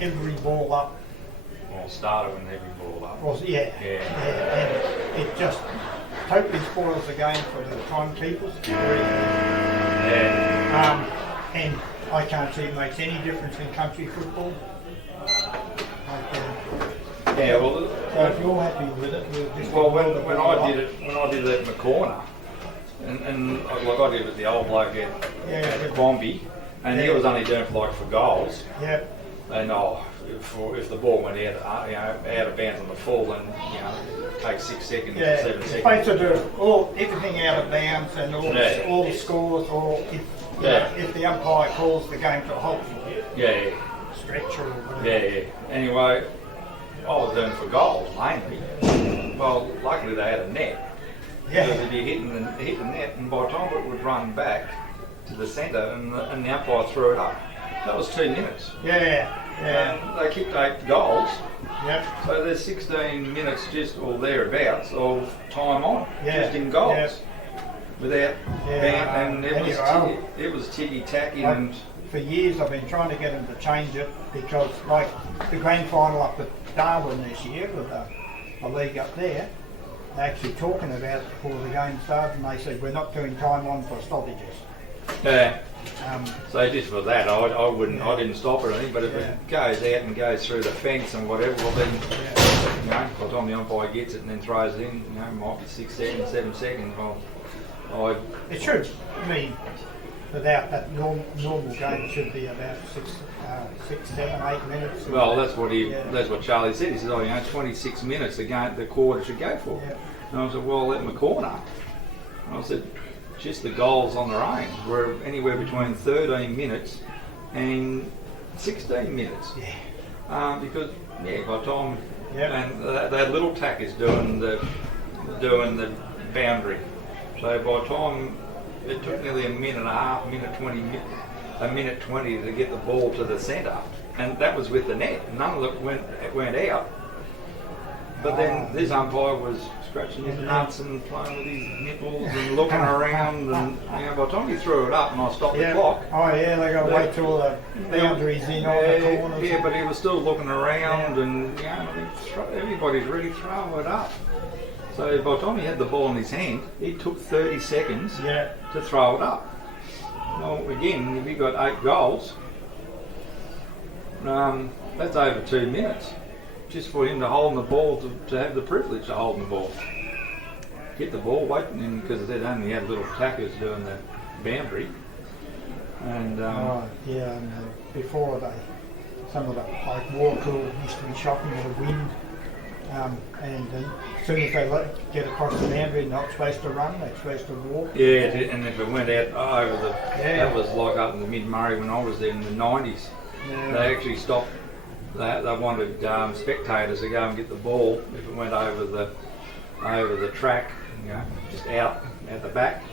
every ball up. Well, started when every ball up. Yeah. And it just totally spoils the game for the timekeepers. Yeah. And I can't see it makes any difference in country football. Yeah, well, so if you're happy with it, we'll just when I did it in the corner, and like I did with the old bloke at Crombie, and he was only doing it for goals. Yeah. And if the ball went out of bounds on the full, then it takes 6 seconds, 7 seconds. It's supposed to do everything out of bounds and all the scores, or if the umpire calls the game to a halt, stretch or whatever. Anyway, I was doing for goals mainly. Well, luckily they had a net. Because if you hit the net, and by the time it would run back to the centre, and the umpire threw it up, that was 2 minutes. And they kicked 8 goals. So there's 16 minutes or thereabouts of time on, just in goals. Without and it was ticky-tacky. And for years I've been trying to get them to change it, because like the grand final up at Darwin this year with the league up there, they're actually talking about it before the game started, and they said we're not doing time on for stoppages. So just for that, I didn't stop it or anything. But if it goes out and goes through the fence and whatever, well then, by the time the umpire gets it and then throws it in, it might be 6 seconds, 7 seconds. It should. I mean, without that normal game, it should be about 6, 7, 8 minutes. Well, that's what Charlie said. He said, 26 minutes the quarter should go for. And I said, well, let them a corner. And I said, just the goals on their own were anywhere between 13 minutes and 16 minutes. Because by the time and they had little tackers doing the boundary. So by the time it took nearly a minute and a half, a minute 20 to get the ball to the centre, and that was with the net. None of it went out. But then this umpire was scratching his nuts and playing with his nipples and looking around, and by the time he threw it up and I stopped the clock. They got to wait till the boundaries in on the corners. Yeah, but he was still looking around, and everybody's really throwing it up. So by the time he had the ball in his hand, it took 30 seconds to throw it up. Well, again, if you got 8 goals, that's over 2 minutes. Just for him to hold the ball, to have the privilege of holding the ball. Hit the ball, waiting, because they only had little tackers doing the boundary. And before some of the Warcool used to be shocking with the wind. And as soon as they get across the boundary, they're not supposed to run, they're supposed to walk. And if it went out over that was like up in the Mid-Murray when I was there in the 90s. They actually stopped. They wanted spectators to go and get the ball if it went over the track, just out the back.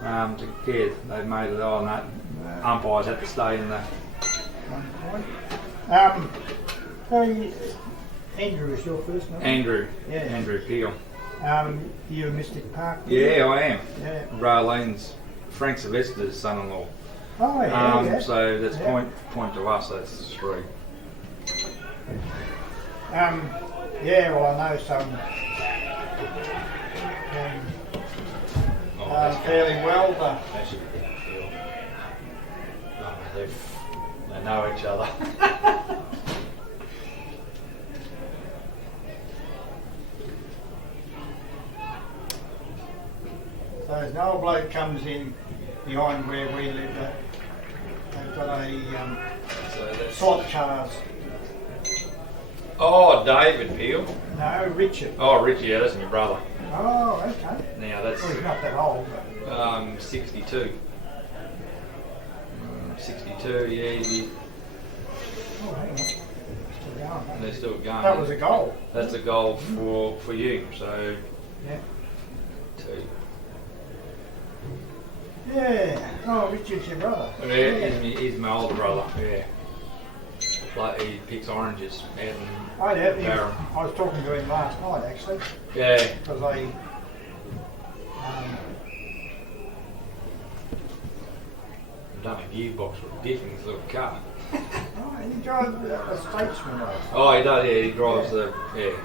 They made it. Umpires had to stay in the. Andrew is your first name? Andrew. Andrew Peel. You're Mystic Park? Yeah, I am. Raylene's Frank Sylvester's son-in-law. So that's point to us. That's 3. I know some fairly well. They know each other. So as an old bloke comes in behind where we live, they've got a slot cars. Oh, David Peel. No, Richard. Oh, Richard, that's my brother. Oh, okay. Now that's. Well, he's not that old. But 62. 62, He, oh, hang on. Still going. They're still going. That was a goal. That's a goal for you. So. 2. Oh, Richard's your brother. He's my older brother. Like he picks oranges out in Barham. I was talking to him last night actually. Because done a gearbox with a diff in his little car. Oh, drive a statesman or something? Oh, he does. Yeah, he drives the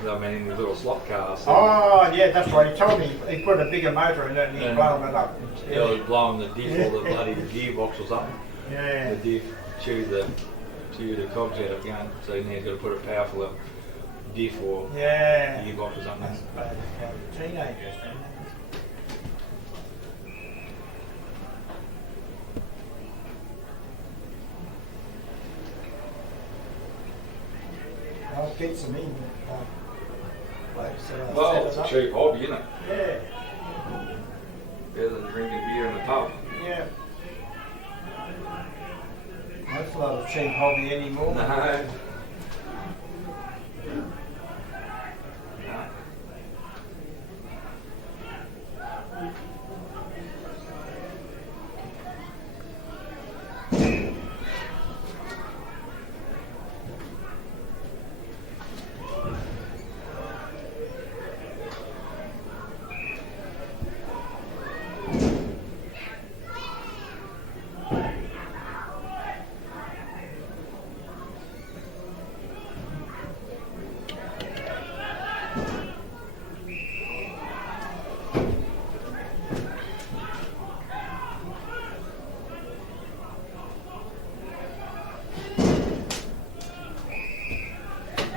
I mean, in the little slot car. So Oh, yeah, that's right. He told me he put a bigger motor in it and he's blowing it up. he was blowing the diff or the bloody gearbox or something. Yeah. The diff chewed the cogs out of the gun, so now he's got to put a powerful diff or gearbox or something. That's bad. Teenagers, man. I'll get some in. Well, it's a cheap hobby, isn't it? Yeah. Better than drinking beer in the pub. Yeah. That's not a cheap hobby anymore. No.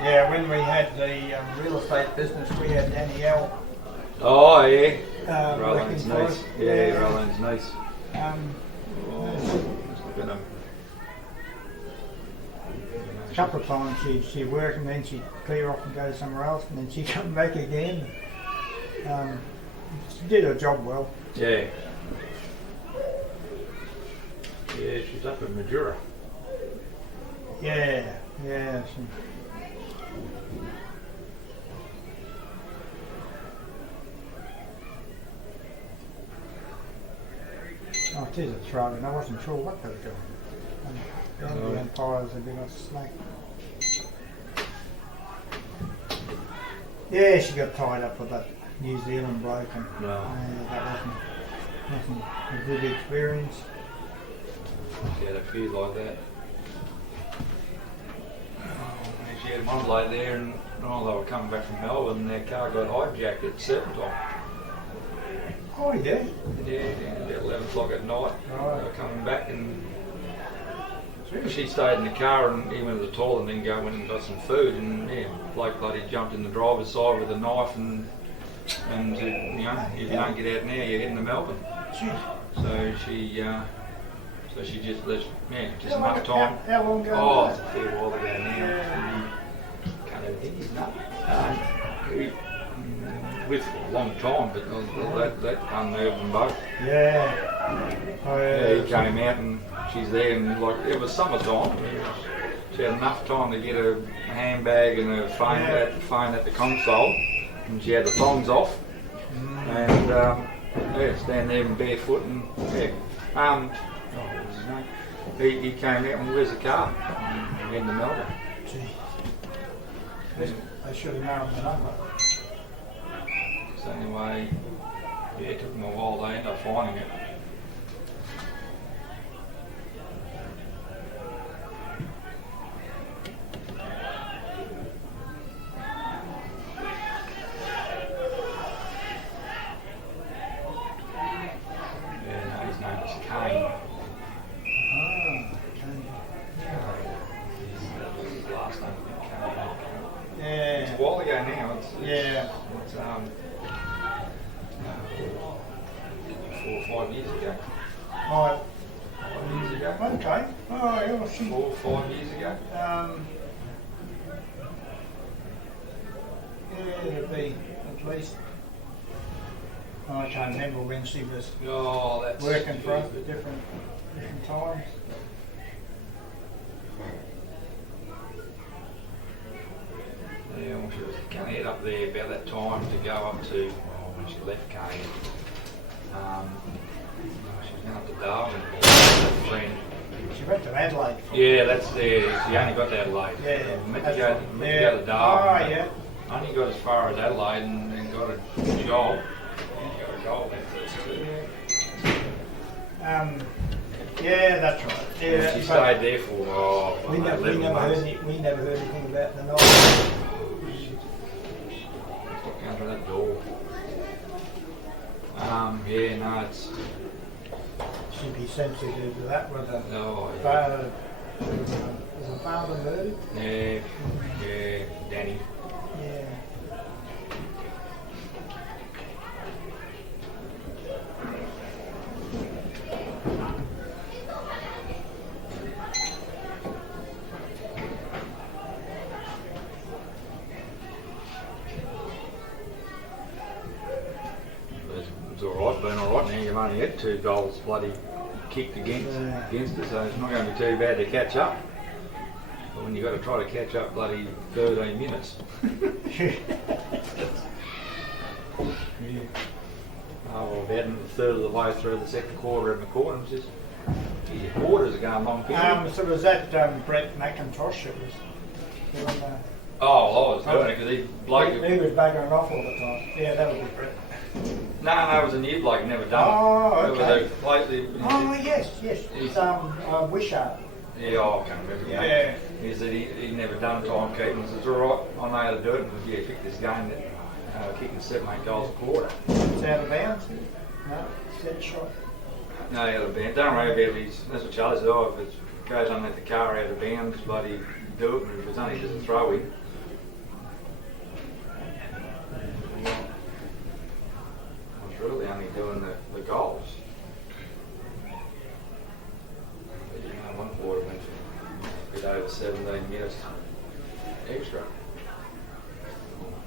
Yeah, when we had the real estate business, we had Danielle. Oh, yeah. working Roland's for nice. us. Yeah, Roland's nice. Been a couple of times she'd work and then she'd clear off and go somewhere else and then she'd come back again. She did her job well. Yeah. Yeah, she's up in Majura. Yeah. Oh, it is a throw, and I wasn't sure what they were doing. The umpires have been on slack. Yeah, she got tied up with that New Zealand bloke, and that wasn't a good experience. She had a few like that. She had one bloke there, and they were coming back from Melbourne, and their car got hijacked at Serpentine. Oh, yeah? Yeah, about 11 o'clock at night. Right. They were coming back, and she stayed in the car, and he went to the toilet, and then went and got some food, and bloke bloody jumped in the driver's side with a knife, and said, if you don't get out now, you're heading to Melbourne. Jeez. So she just just enough time. How long ago? Oh, it's a fair while ago now. Can't even think his name. With a long time, but that unnerved them both. Yeah. Oh, Yeah, he came out and she's there, and like it was summertime. She had enough time to get her handbag and her phone, at the console, and she had the thongs off, and stand there in barefoot, and what was his name? He came out and where's the car? And went to Melbourne. Gee. I should have known the number. So anyway, it took them a while. They ended up finding it. His name is Kane. His last name is Kane. Yeah. It's a while ago now. It's 4 or 5 years ago. Right. 5 years ago. Okay. Oh, yeah, she. 4 or 5 years ago. It'll be at least. I can't remember when she was That's working for us at different times. Yeah, well, she was going to head up there about that time to go up to when she left Kane. She was going up to Darwin. She went to Adelaide. Yeah, that's there. She only got to Adelaide. Yeah, Meant to go to Darwin. Oh, yeah. Only got as far as Adelaide and then got a job. Got a goal there first too. Yeah, that's right. Yeah, She but stayed there for we never 11 heard months. we never heard anything about the night. Stop going through that door. Yeah, no, it's. She'd be sensitive to that with a Oh, yeah. father. Is a father murdered? Yeah, Danny. Yeah. It's alright, been alright now. You've only had 2 goals bloody kicked against it, so it's not going to be too bad to catch up. But when you've got to try to catch up bloody 13 minutes. Oh, well, about a third of the way through the second quarter in the corner, and just your quarters are going long. So was that Brett McIntosh? It was. Oh, I was doing it because he bloke. He was buggering off all the time. Yeah, that would be Brett. No, it was a new bloke, never done it. Oh, It okay. was a completely. Oh, yes. It's Wishart. Yeah, I can't remember. Yeah. He said he'd never done timekeeping. He says, alright, I know how to do it. Because, yeah, he picked this game that kicking 7-8 goals a quarter. It's out of bounds. No, set shot. No, out of bounds. Don't worry about it. That's what Charlie said. Oh, if it goes underneath the car out of bounds, bloody do it. But if it's only just a throw in. I was really only doing the goals. But, you know, one quarter went for a bit over 17 minutes extra.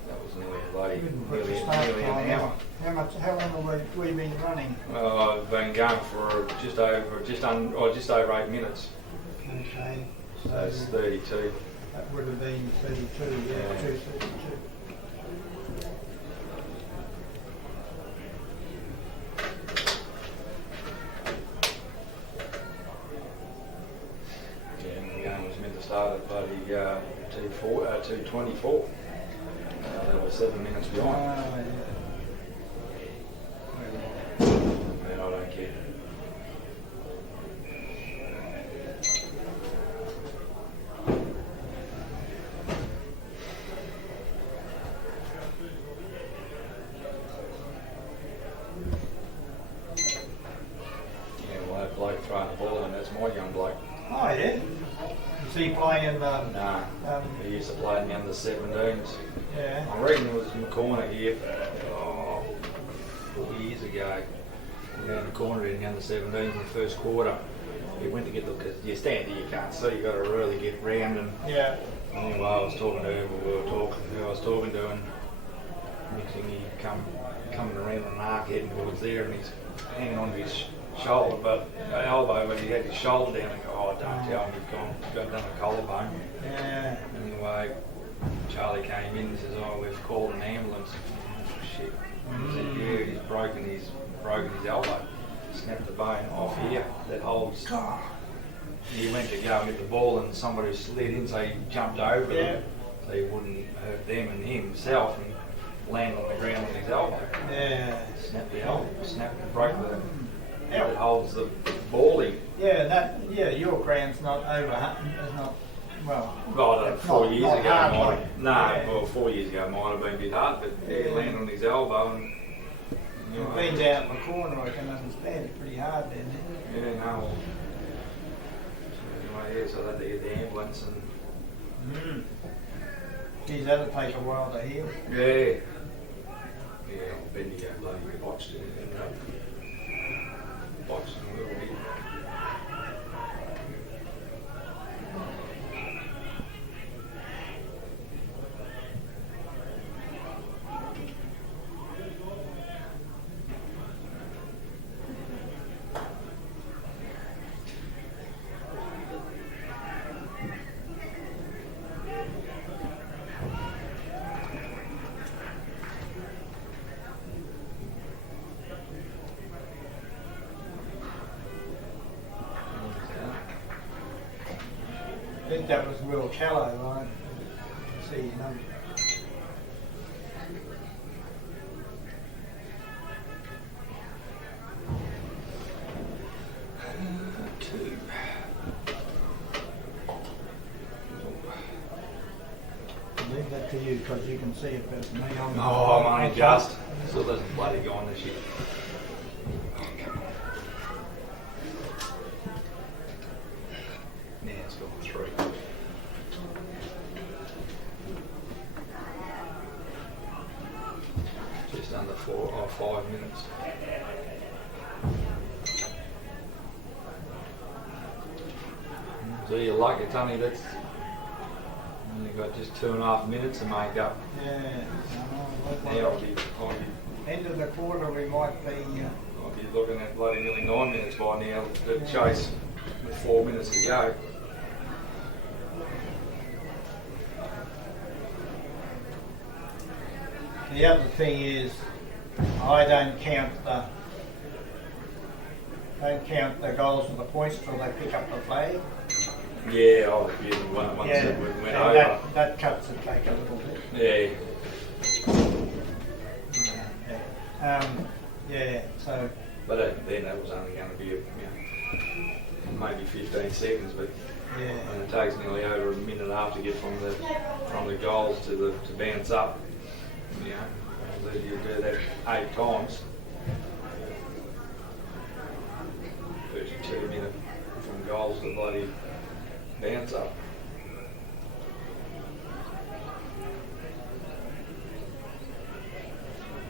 That was nearly nearly an hour. How long have we been running? I've been going for just over 8 minutes. Okay. So it's 32. That would have been 32, yeah, 232. Yeah, and the game was meant to start at bloody 2:24. They were 7 minutes behind. Man, I don't care. Yeah, well, that bloke throwing the ball in, that's my young bloke. Oh, yeah. Is he playing? Nah, he used to play in the under-17s. Yeah. I reckon it was in the corner here 4 years ago. Around the corner in the under-17s in the first quarter. He went to get the, because you stand here, you can't see, you got to really get round. And Yeah. anyway, I was talking to him, we were talking, who I was talking to, and next thing he coming around on an arc heading towards there, and he's hanging onto his shoulder, but elbow, but he had his shoulder down, and go, oh, don't tell him he's got done a collarbone. Yeah. Anyway, Charlie came in and says, oh, we've called an ambulance. Shit. He said, yeah, he's broken his elbow. Snapped the bone off here that holds. He went to go and get the ball and somebody slid in, so he jumped over them so he wouldn't hurt them and himself and land on the ground with his elbow. Yeah. Snapped the elbow, broke the that holds the ball in. Yeah, your ground's not over. It's not. Well, 4 years not ago, hard, well, 4 years ago might have been a bit hard, but he landed on his elbow and. You've been down in the corner, I can understand. It's pretty hard then. Yeah, no. So anyway, yeah, so they had to get the ambulance and. Geez, that'll take a while to heal. Yeah. Yeah, Benny got bloody botched it. Botched it a little bit. I think that was Will Callow, right? See your number. Okay. leave that to you because you can see it better than me. Oh, I'm only just. Still doesn't bloody go on this shit. Yeah, it's got 3. Just under 4 or 5 minutes. So you're lucky, Tony, that's only got just 2.5 minutes to make up. Yeah. Now I'll be End of the quarter we might be... I'll be looking at bloody nearly 9 minutes by now. The chase with 4 minutes to go. The other thing is, I don't count the goals or the points till they pick up the flag. Yeah, I was using one once it went over. That cuts the cake a little bit. Yeah. Yeah. So. But then that was only going to be maybe 15 seconds, but and it takes nearly over a minute and a half to get from the goals to bounce up. You know, you do that 8 times. 32 minutes from goals to bloody bounce up.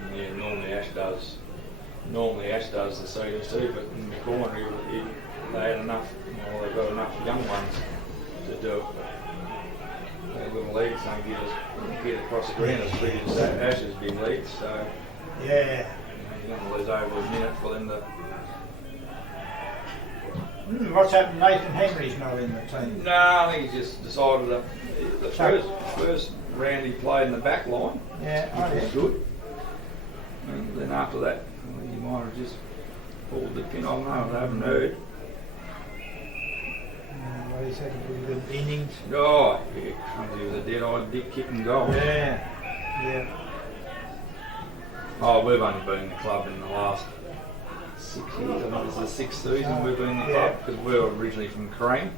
And yeah, normally Ash does the seniors too, but in the corner they had enough, they've got enough young ones to do it. Their little legs don't get across the ground as big as Ash's big legs, so yeah. You're going to lose over a minute for them to. What's happened? Nathan Henry's not in the team. No, I think he just decided that the first round he played in the back line, which was good. And then after that, I think he might have just pulled the pin on. I haven't heard. Well, he's had a pretty good innings. Oh, yeah, he was a dead-eyed dick kicking goal. Yeah. Oh, we've only been in the club in the last 6 years. I think it's the 6th season we've been in the club because we were originally from Cream,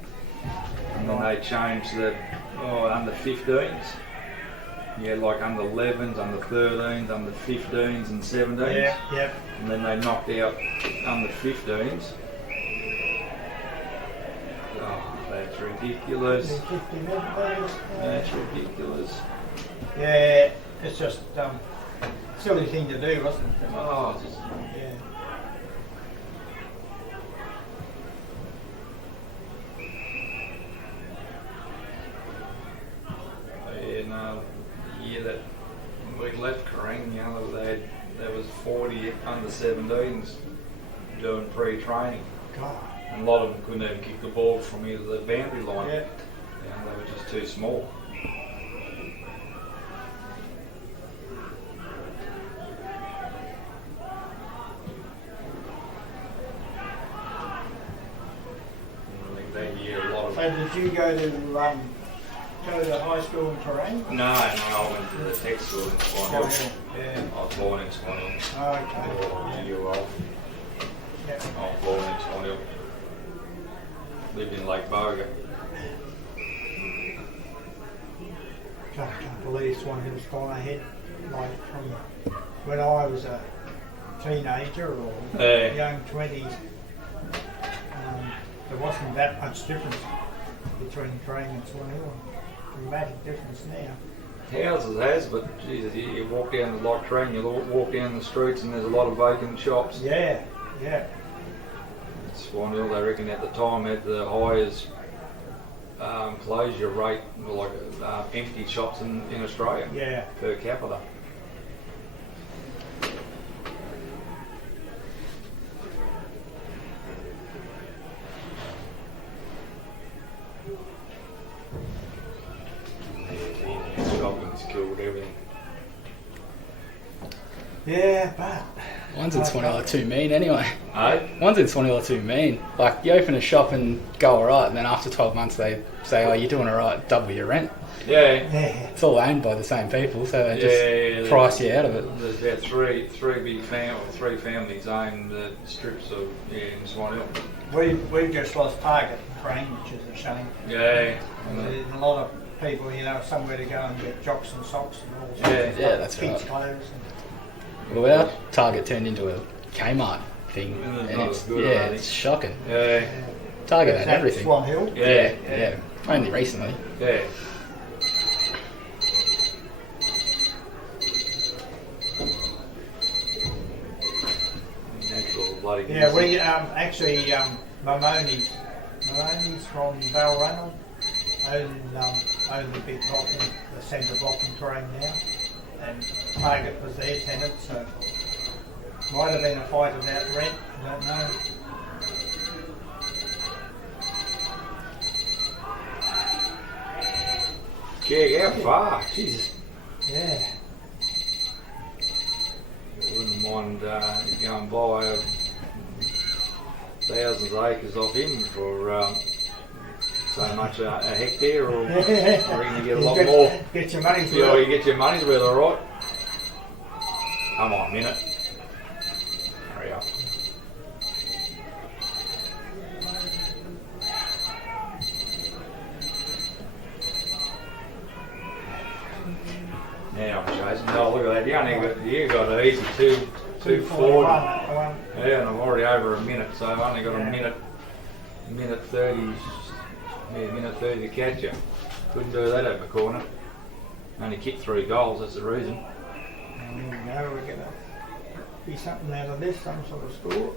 and then they changed the under 15s. Yeah, like under 11s, under 13s, under 15s and 17s. Yeah. And then they knocked out under 15s. Oh, that's ridiculous. That's ridiculous. Yeah, it's just silly thing to do, wasn't it? Oh, just yeah. Yeah, no. Year that we left Kareem, there was 40 under 17s doing pre-training. God. And a lot of them couldn't even kick the ball from either the boundary line. Yeah. They were just too small. I think that year a lot of. So did you go to high school in Terrain? No, I went to the tech school in Swan Hill. Yeah. I was born in Swan Hill. Okay. A year old. Yeah. I was born in Swan Hill. Lived in Lake Boga. Can't believe Swan Hill's gone ahead, like from when I was a teenager or young 20s. There wasn't that much difference between Terrain and Swan Hill. Dramatic difference now. Houses has, but Jesus, you walk down the Lock Train, you walk down the streets and there's a lot of vacant shops. Yeah. Swan Hill, they reckon at the time had the highest closure rate, like empty shops in Australia per capita. Killed everything. Yeah, but one's in Swan Hill are too mean anyway. One's in Swan Hill are too mean. Like, you open a shop and go alright, and then after 12 months they say, oh, you're doing alright, double your rent. Yeah. It's all owned by the same people, so they just price you out of it. There's about three families own the strips of in Swan Hill. We've just lost Target and Crane, which is a shame. Yeah. There's a lot of people, you know, somewhere to go and get jocks and socks and all sorts Yeah, of yeah, that's kids' right. clothes. Well, our Target turned into a Kmart thing, And it's and not it's as good, I yeah, think. it's shocking. Yeah, Target Is had that everything. Swan Hill? Yeah. Only recently. yeah. Natural bloody Yeah, music. we actually Mamoni's from Balranald own the big block, the centre block in Terang now, and Target was their tenant, so might have been a fight about rent. I don't know. Yeah, how far? Jesus. Yeah. I wouldn't mind going buy thousands of acres off him for so much a hectare, or I reckon you get a lot more. Get your money's Yeah, worth. you get your money's worth, alright. Come on, minute. Hurry up. Now, Jason, oh look at that. You got an easy 2:40. 2:41, that one. Yeah, and I'm already over a minute, so I've only got a minute 30. Yeah, minute 30 to catch you. Couldn't do that at my corner. Only kicked 3 goals. That's the reason. And here we go. We're gonna be something out of this, some sort of score.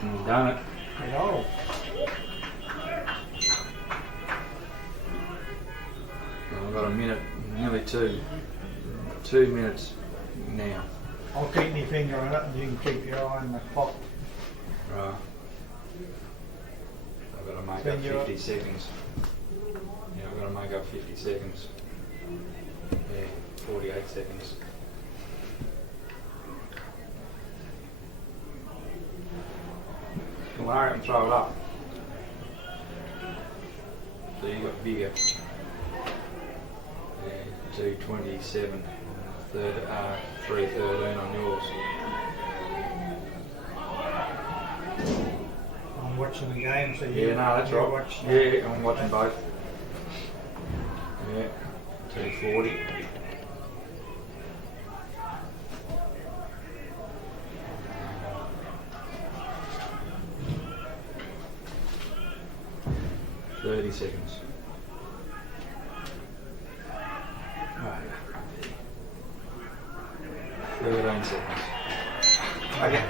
And we've done it. Oh, I've got a minute, nearly 2 minutes now. I'll keep my finger on it, and you can keep your eye on the clock. Right. I've got to make Then up you're 50 seconds. Yeah, I've got to make up 50 seconds. Yeah, 48 seconds. Come on, and throw it up. So you got bigger. Yeah, 227. 313 on yours. I'm watching the game, so you. Yeah, no, that's you right. watch, Yeah, I'm watching both. Yeah, 240. $30 seconds. Right. 13 seconds. Okay.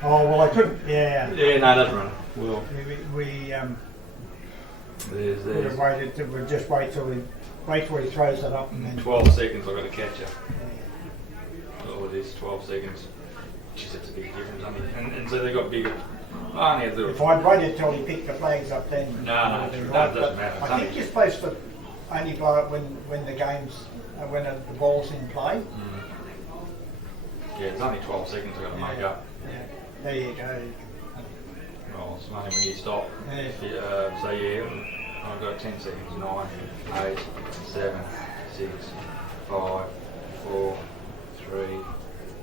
Oh well, I couldn't. Yeah. Yeah, no, that's right. Well, We there's would have waited. We'll just wait till he throws it up, and then. 12 seconds. I've got to catch you. Yeah. Oh, it is 12 seconds. Jeez, that's a big difference, isn't it? And so they got bigger. I only had little. If I'd waited till he picked the flags up, then. No, it'd be it right. doesn't But matter. It's I think only- you're supposed to only blow it when the game's when the ball's in play. Yeah, it's only 12 seconds I've got to make up. Yeah. There you go. Well, it's only when you stop. Yeah. So yeah, I've got 10 seconds. 9, 8, 7, 6, 5, 4, 3,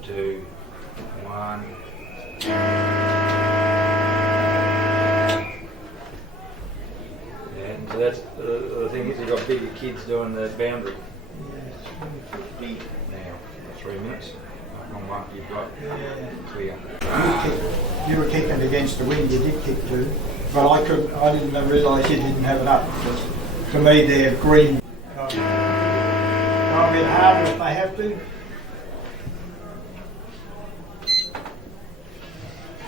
2, 1. Yeah, so that's the thing is you've got bigger kids doing the boundary. Yeah, 50. Now, 3 minutes. On one you've got Yeah. clear. You were kicking against the wind. You did kick too, but I didn't realise you didn't have it up because to me they're green. Go a bit harder if they have to.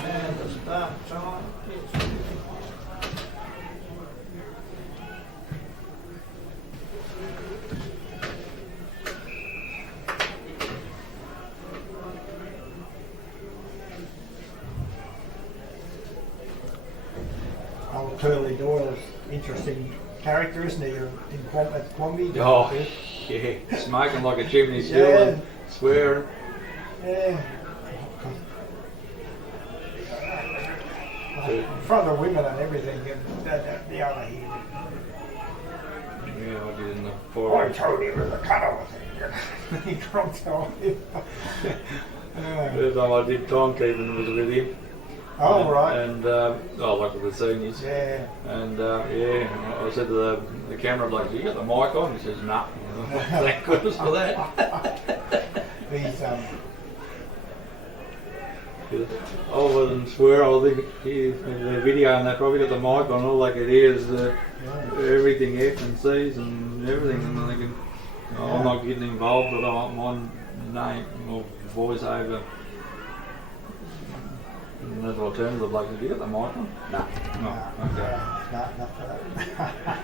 And the start time is 55. Old Turley Doyle's interesting character, isn't he? In at Quamby. Oh, Yeah, smoking like a chimney still Yeah. and swearing. Yeah. Like, in front of women and everything, and the other here. Yeah, I did in the I forest. told him with a cut off thing. He can't tell him. The time I did timekeeping was with him. Oh, right. And like with the seniors. Yeah. And yeah, I said to the camera bloke, "You got the mic on?" He says, "Nah." Thank goodness for that. He's, Other than swear, I think the video and they probably got the mic on. All they could hear is everything F and C's and everything. And I'm thinking, I'm not getting involved, but I want my name or voice over. And that's what I turned to the bloke. Have you got the mic on? Nah. No. Okay. not for that.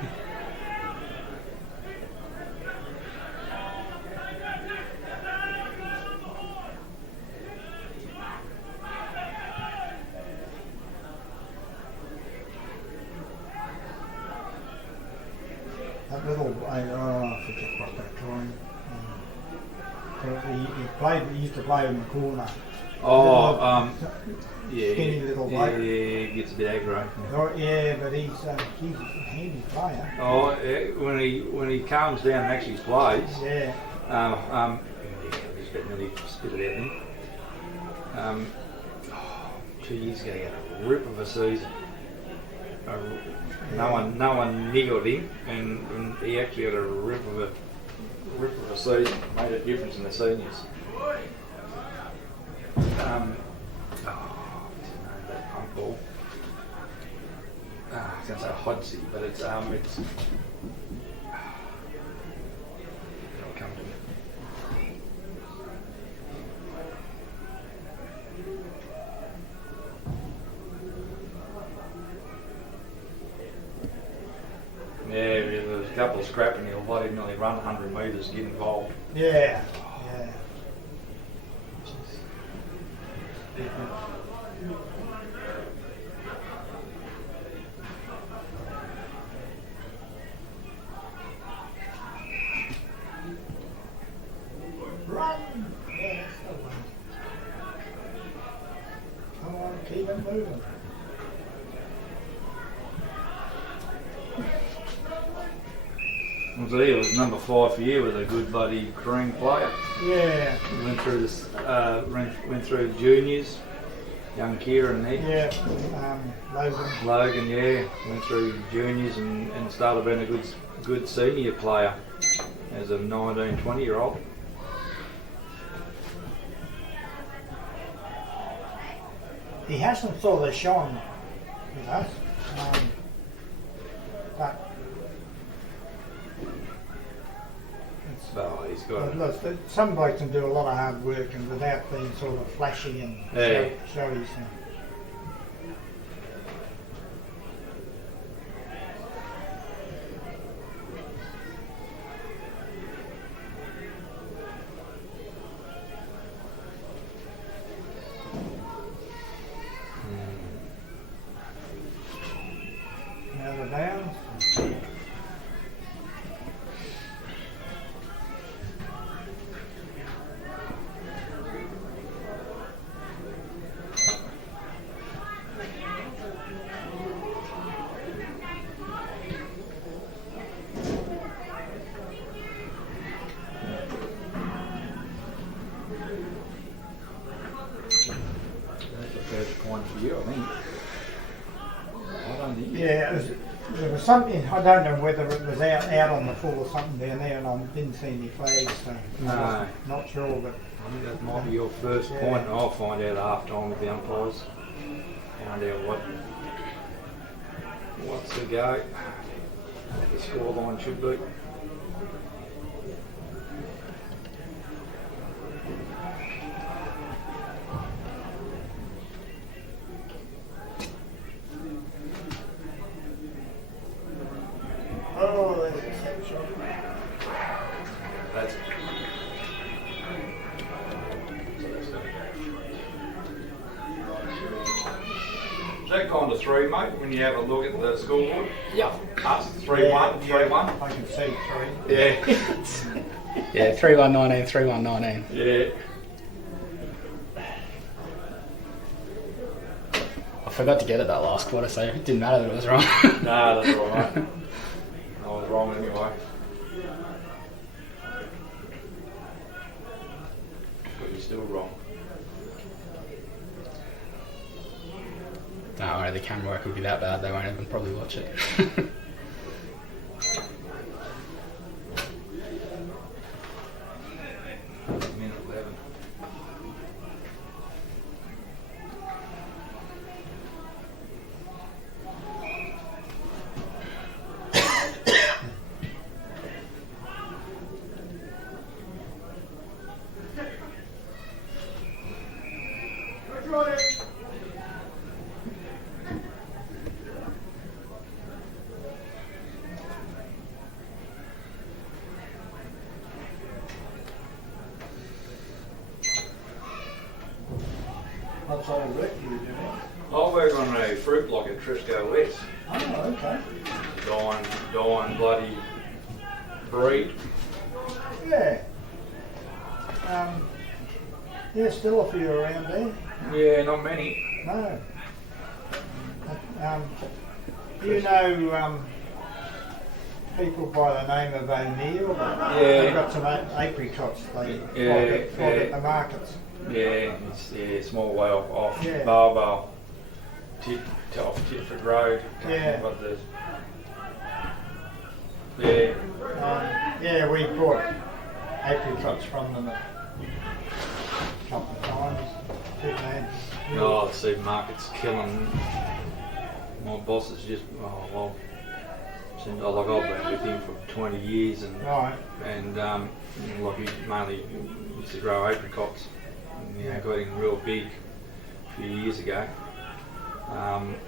That little, I forget what they're calling. He used to play in the corner. Oh, yeah. Skinny little Yeah, bloke. he gets a bit aggro. Oh, yeah, but he's a handy player. Oh, when he calms down and actually plays. Yeah. I just about nearly spit it out then. 2 years ago, he had a rip of a season. No one niggled him, and he actually had a rip of a season. Made a difference in the seniors. That punk ball. I was going to say Hodsey, but it's it'll come to me. Yeah, there was a couple of scrapping. He'll bloody nearly run 100 metres to get involved. Yeah. Run! Yeah, that's the one. Come on, keep it moving. Well, he was number 5 for you, was a good bloody green player. Yeah. Went through this, went through the juniors, young Kieran there. Yeah. Logan. Logan, yeah, went through juniors and started being a good senior player as a 19, 20-year-old. He hasn't sort of shone with us, but So he's got look, some blokes can do a lot of hard work and without being sort of flashy and showy. So. Now they're down. that's the first point for you, I think. I don't think. Yeah, there was something, I don't know whether it was out on the full or something down there, and I didn't see any flags, so No. not sure, but I think that might be your first Yeah. point, and I'll find out at half time with the umpires. Find out what's the go, what the scoreline should be. oh, there's a set shot. That's Is that gone to 3, mate, when you have a look at the scoreboard? Yeah. Us, 3-1, 3-1. I can see three. Yeah. Yeah, 3119, 3119. Yeah. I forgot to get it that last quarter, so it didn't matter that it was wrong. Nah, that's all right. I was wrong anyway. But you're still wrong. Don't worry, the camera work will be that bad, they won't even probably watch it. Minute 11. What sort of work do you do? I work on a fruit block at Trisco West. Oh, okay. Dying bloody breed. Yeah. There's still a few around there. Yeah, not many. No. Do you know people by the name of O'Neill? Yeah. They've got some apricots they flog at the markets. Yeah, it's small way off Yeah. Barbar, off Titford Road. Yeah. But yeah. Yeah, we bought apricots from them a couple of times. Too bad. Oh, the supermarket's killing. My boss is just, since I've been with him for 20 years and Right. like he mainly used to grow apricots. And, got him real big a few years ago.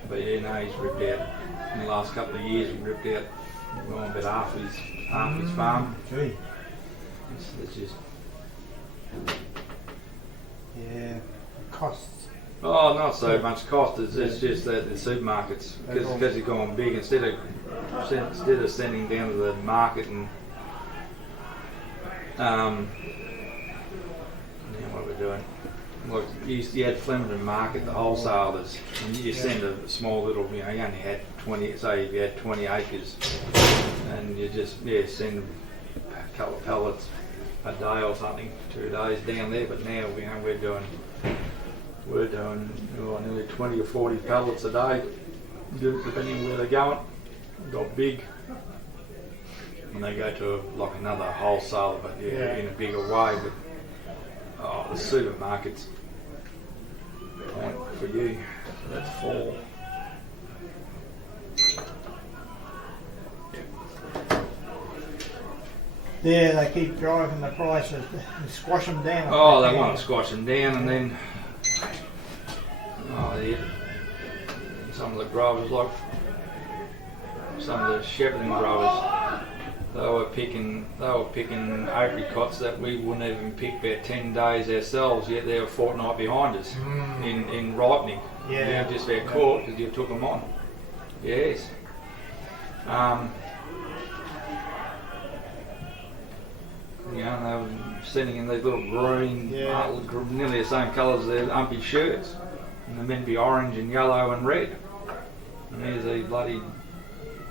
But yeah, no, he's ripped out in the last couple of years. He ripped out about half his farm. Gee. It's just Yeah. Costs. oh, not so much cost. It's just that the supermarkets because they've gone big instead of sending down to the market and what we're doing. Look, you had Flemington Market, the wholesalers, and you send a small little, you only had 20, say if you had 20 acres, and you just, send a couple of pallets a day or something, 2 days down there, but now, we're doing nearly 20 or 40 pallets a day, depending on where they're going. Got big. When they go to like another wholesaler, but in a bigger way, but the supermarket's point for you. So that's 4. Yeah, they keep driving the prices and squash them down. Oh, they want to squash them down, and then some of the growers, like some of the shepherding growers, they were picking apricots that we wouldn't even pick about 10 days ourselves, yet they were a fortnight behind us in ripening. Yeah. You just about caught because you took them on. Yes. They were sending in these little green, nearly the same colour as their umpy shirts. And they're meant to be orange and yellow and red. And there's these bloody,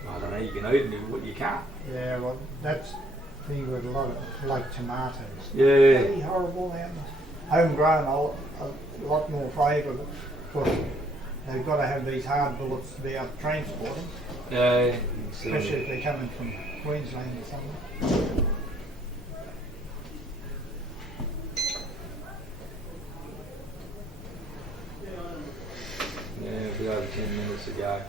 I don't know, you can eat them, but you can't. Yeah, well, that's the thing with a lot of, like tomatoes. Yeah. Really horrible out there. Homegrown, a lot more flavour, but they've got to have these hard bullets to be able to transport them. Yeah. Especially if they're coming from Queensland or something. Yeah, it'll be over 10 minutes ago.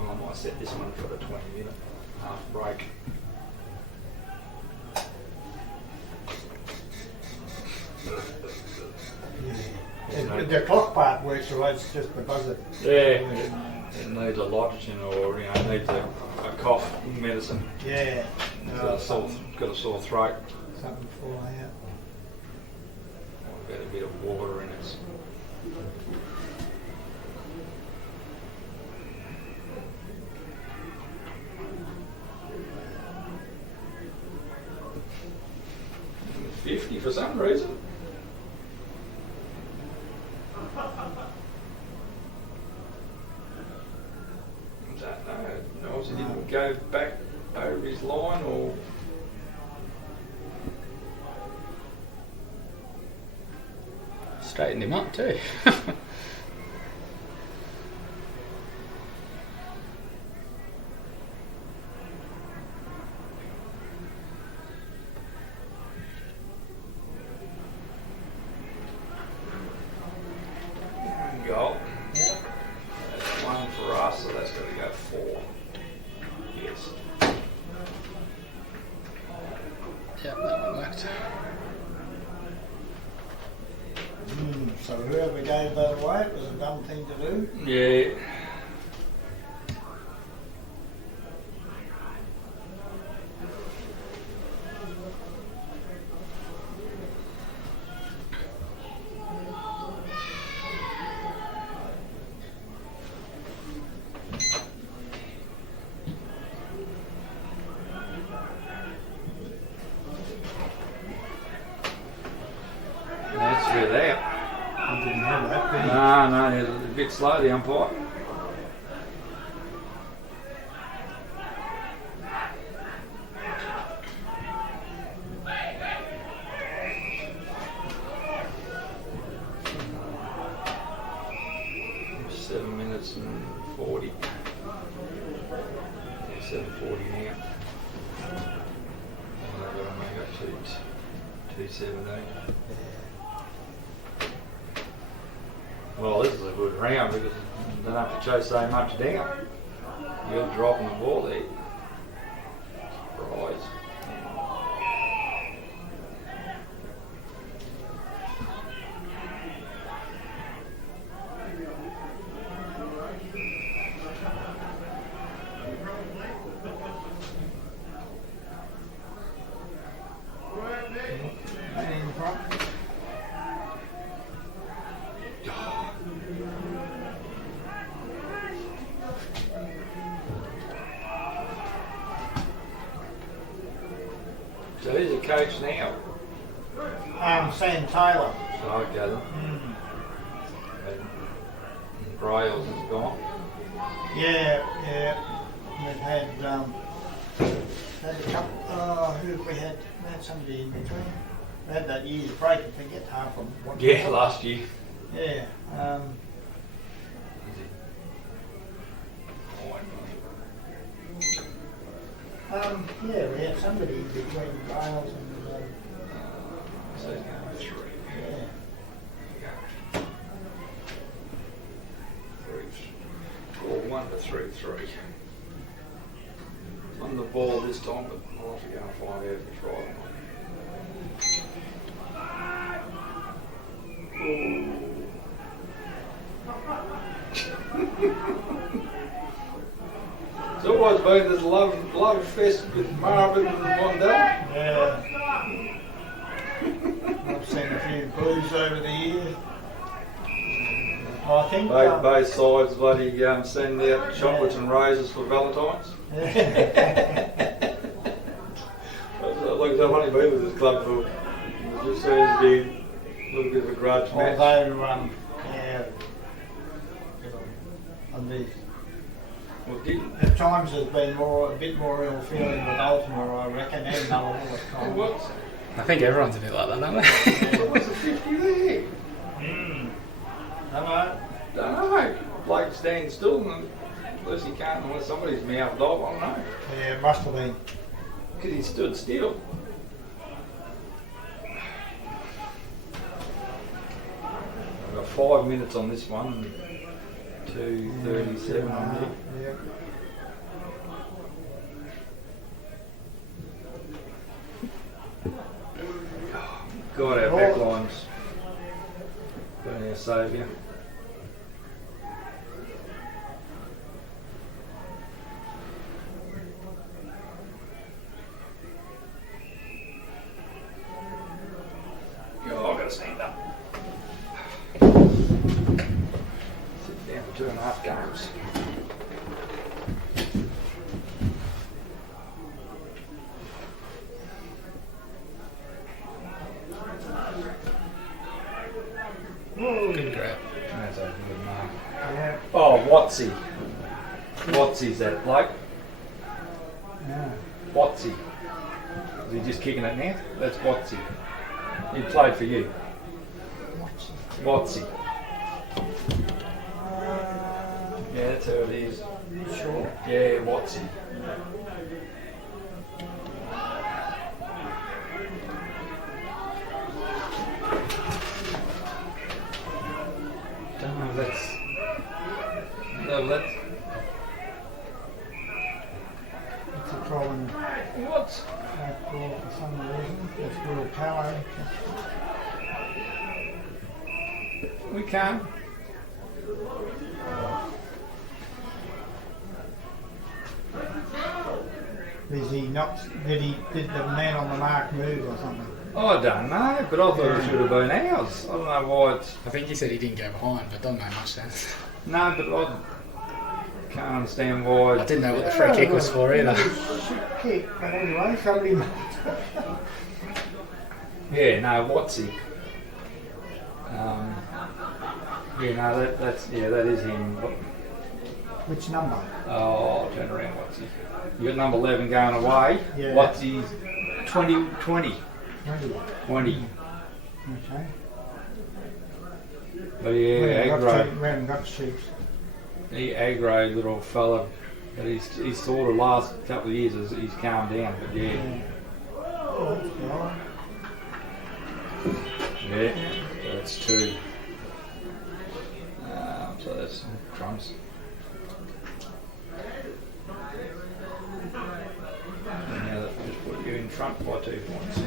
I might set this one for a 20-minute half break. Yeah. The clock part works, so it's just the buzzer. Yeah, it needs a lidogen or it needs a cough medicine. Yeah. It's got a sore throat. something fall out. I've got a bit of water in it. $50 for some reason. I don't know. Obviously didn't go back over his line or. Straightened him up too. Go. That's one for us, so that's got to go 4. Yes. Yep, that one worked. So whoever gave that away, it was a dumb thing to do. Yeah. That's really out. I didn't have that, did he? No, it's a bit slow, the umpire. It's 7 minutes and 40. Yeah, 7:40 now. And I've got to make up to 2:17. Well, this is a good round because you don't have to chase so much down. You're dropping the ball there. Surprise. Man in front. So who's the coach now? Sam Taylor. So I gather. And Brails is gone. Yeah. We've had a couple. Who have we had? We had somebody in between. We had that year's break. I forget half of what. Yeah, last year. Yeah. Yeah, we had somebody in between Wales and. So he's going 3. Yeah. 1 to 3-3. On the ball this time, but I'll have to go and find out if it's right. It's always been this love fest with Murrabit and Wandella. Yeah. I've seen a few blues over the years. I think. Both sides bloody send out chocolates and roses for Valentine's. Like I've only been with this club for it just seems to be a little bit of a grudge match. Although, yeah, on these. Well, didn't. At times there's been a bit more ill feeling with Ultima, I reckon, and all the time. What? I think everyone's a bit like that, aren't they? What's the 50 there? Hello? Don't know. Bloke standing still and unless he can't, unless somebody's mouthed off, I don't know. Yeah, it must have been. Because he stood still. I've got 5 minutes on this one and 2:37 on here. Yeah. God, our backline's been our saviour. 2.5 games. Good grab. That's a good mark. Yeah. Oh, Watsy. Watsy's that bloke. Yeah. Watsy. Is he just kicking it now? That's Watsy. He played for you. Watsy. Yeah, that's who it is. Sure. Yeah, Watsy. Don't know, that's... No, that's... It's a trolling What? outdoor for some reason. It's real power. We can't. Is he not? Did the man on the mark move or something? Oh, I don't know, but I thought it should have been ours. I don't know why it's... I think he said he didn't go behind, but doesn't make much sense. No, but I can't understand why... I didn't know what the free kick was for either. Shit kick, but anyway, somebody. Yeah, no, Watsy. Yeah, no, that is him. Which number? Oh, turn around, Watsy. You got number 11 going away. Yeah. Watsy's 20. 20. 20. Okay. But yeah, aggro. We haven't got sheeps. He aggro little fella. But he's sort of last couple of years he's calmed down. But yeah. Oh, that's well. Yeah, that's 2. So that's crumbs. And now that just put you in front by 2 points.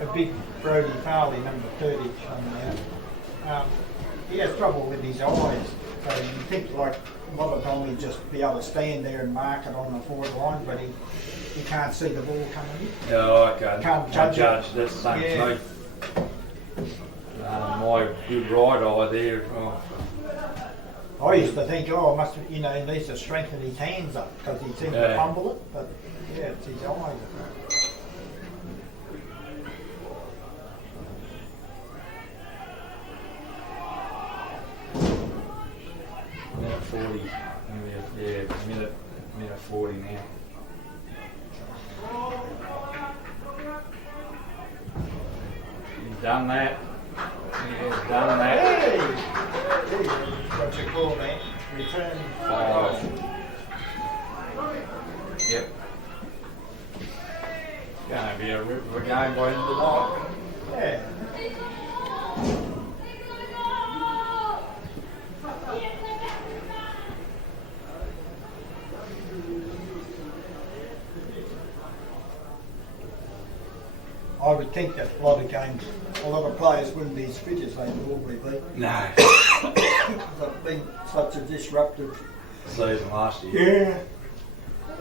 A big Brody Farley, number 30, coming out. He has trouble with his eyes. So you think like a lot of the time he'd just be able to stand there and mark it on the forward line, but he can't see the ball coming in. Oh, okay. Can't judge it. That's the same Yeah. as me. My good right eye there. Oh. I used to think, oh, must he needs to strengthen his hands up because he seems to fumble it, but yeah, it's his eyes. Minute 40. Yeah, minute 40 now. He's done that. He's done that. Hey! What you call that? Return 5. Yep. Gonna be a rip of a game by the end of the night. Yeah. I would think that a lot of games, a lot of players wouldn't be as fit as they normally be. No. They've been such a disruptive. Season last year.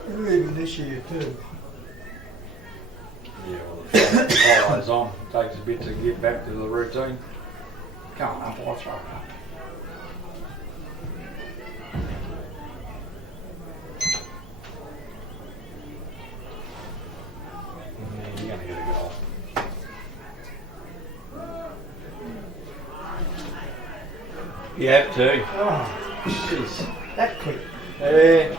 Yeah. Even this year too. Yeah, well, the follows on. It takes a bit to get back to the routine. Come on, what's wrong? Yeah, you're gonna get a goal. You have to. Oh, Jeez. that quick. Yeah.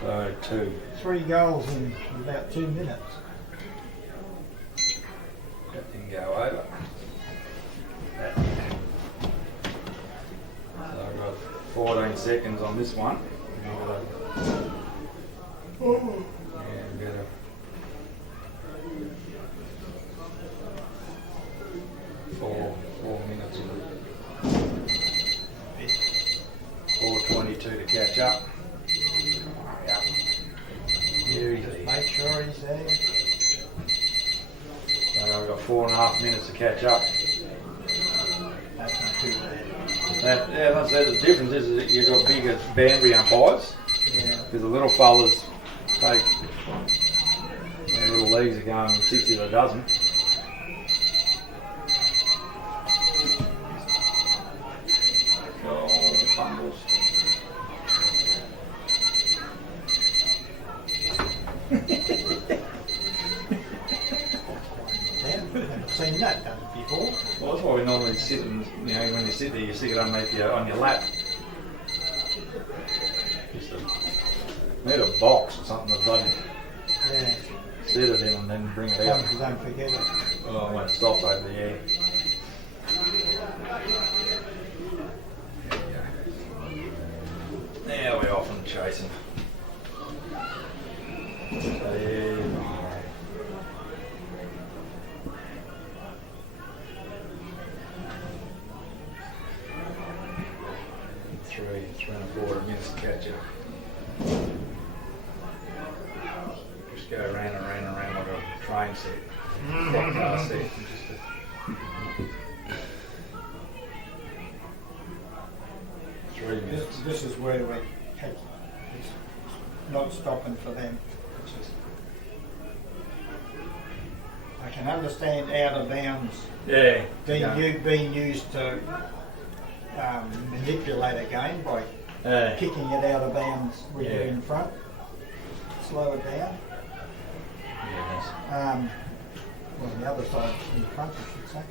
So 2. 3 goals in about 2 minutes. That didn't go over. That did. So I've got 14 seconds on this one. Yeah, better. Four minutes of it. 4:22 to catch up. Yeah. Here he is. Make sure he's there. So I've got 4.5 minutes to catch up. That's not too bad. That's the difference is that you've got bigger boundary umpires. Yeah. Because the little fellas take their little legs are going 60 to a dozen. Oh, seen that done before. Well, that's why we normally sit and, you know, when you sit there, you stick it underneath on your lap. Just need a box or something that doesn't Yeah. set it in and then bring it out. Don't forget it. Oh, when it stops over the air. Now we're off and chasing. Three and a quarter minutes to catch up. Just go around and around and around like a train set. Clock car set. And just 3 minutes. This is where we have, it's not stopping for them. It's just, I can understand out of bounds Yeah. being used to manipulate a game by kicking it out of bounds with you in front. Slow it down. Yeah, Well, the other side in front, I should say.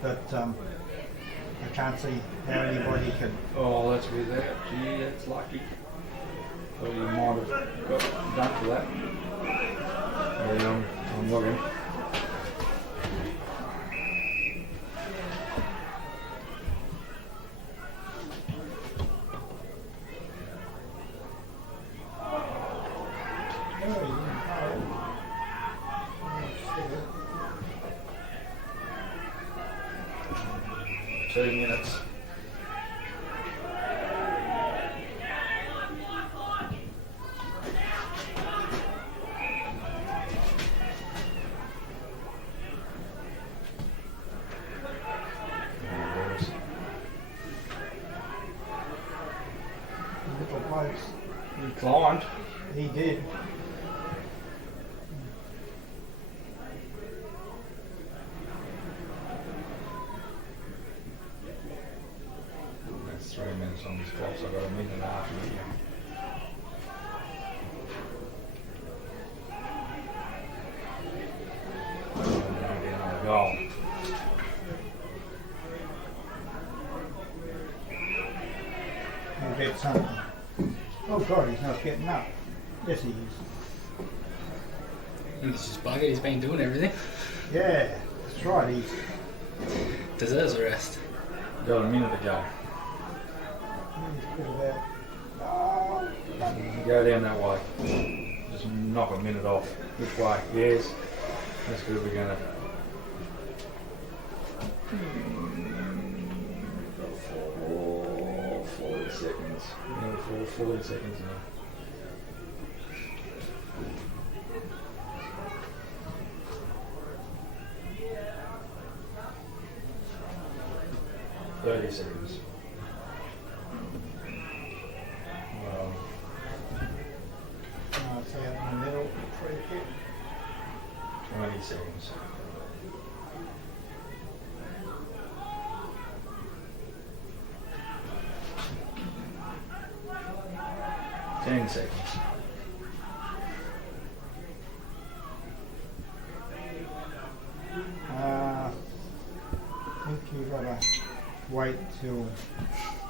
But I can't see how anybody could. oh, that's without. Gee, that's lucky. Thought you might have got done for that. Yeah, I'm looking. No, you didn't know. 2 minutes. Little blokes. He climbed. He did. That's 3 minutes on this clock, so I've got a minute and a half here. Another goal. He'll get something. Oh God, he's not getting up. Yes, he is. He's just buggered, he's been doing everything. Yeah, that's right. He's Deserves a rest. Got a minute to go. good about. Oh, Go down that way. Just knock a minute off. Which way? Yes. That's good. We're gonna. Got 40 seconds. Yeah, 40 seconds now. Seconds. it's out in the middle. Free kick. 20 seconds. Ten seconds. I think you've got to wait till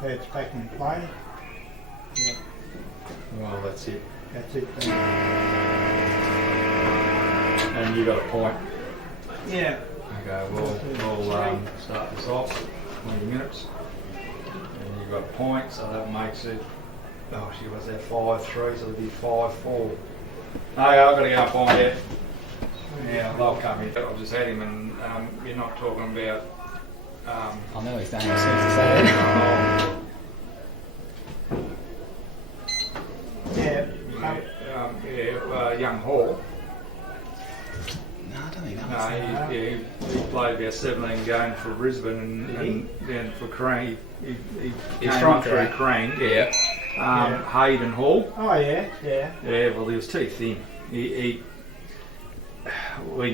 it's back in play. Yeah, Well, that's it. that's it. Then. And you got a point. Yeah. Okay, we'll start this off. 20 minutes. And you've got a point, so that makes it. Oh, she was there 5-3, so it'll be 5-4. Okay, I've got to go and find out. Yeah, they'll come in. I've just had him, and you're not talking about. I know he's done what he seems to say Yeah. Young Hall. No, I don't think that No, was he played about 17 games for Brisbane and then for Crane. He He's came from up through Crane. Crane. Yeah. Hayden Hall. Oh yeah, yeah. Yeah, well, he was too thin. We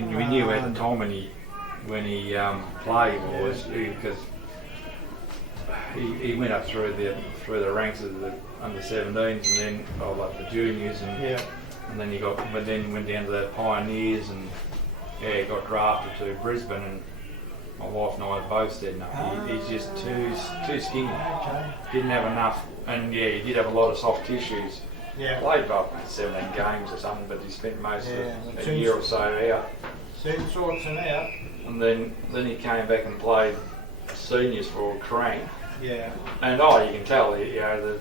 knew at the time when he played was because he went up through the ranks of the under 17s and then like the juniors and then he went down to the pioneers and Yeah, got drafted to Brisbane, and my wife and I both said no. He's just too skinny. Okay. Didn't have enough, and yeah, he did have a lot of soft tissues. Yeah. Played about 17 games or something, but he spent most of Yeah, a year or so out. Soon sorts him out. And then he came back and played seniors for Crank. Yeah. And you can tell, the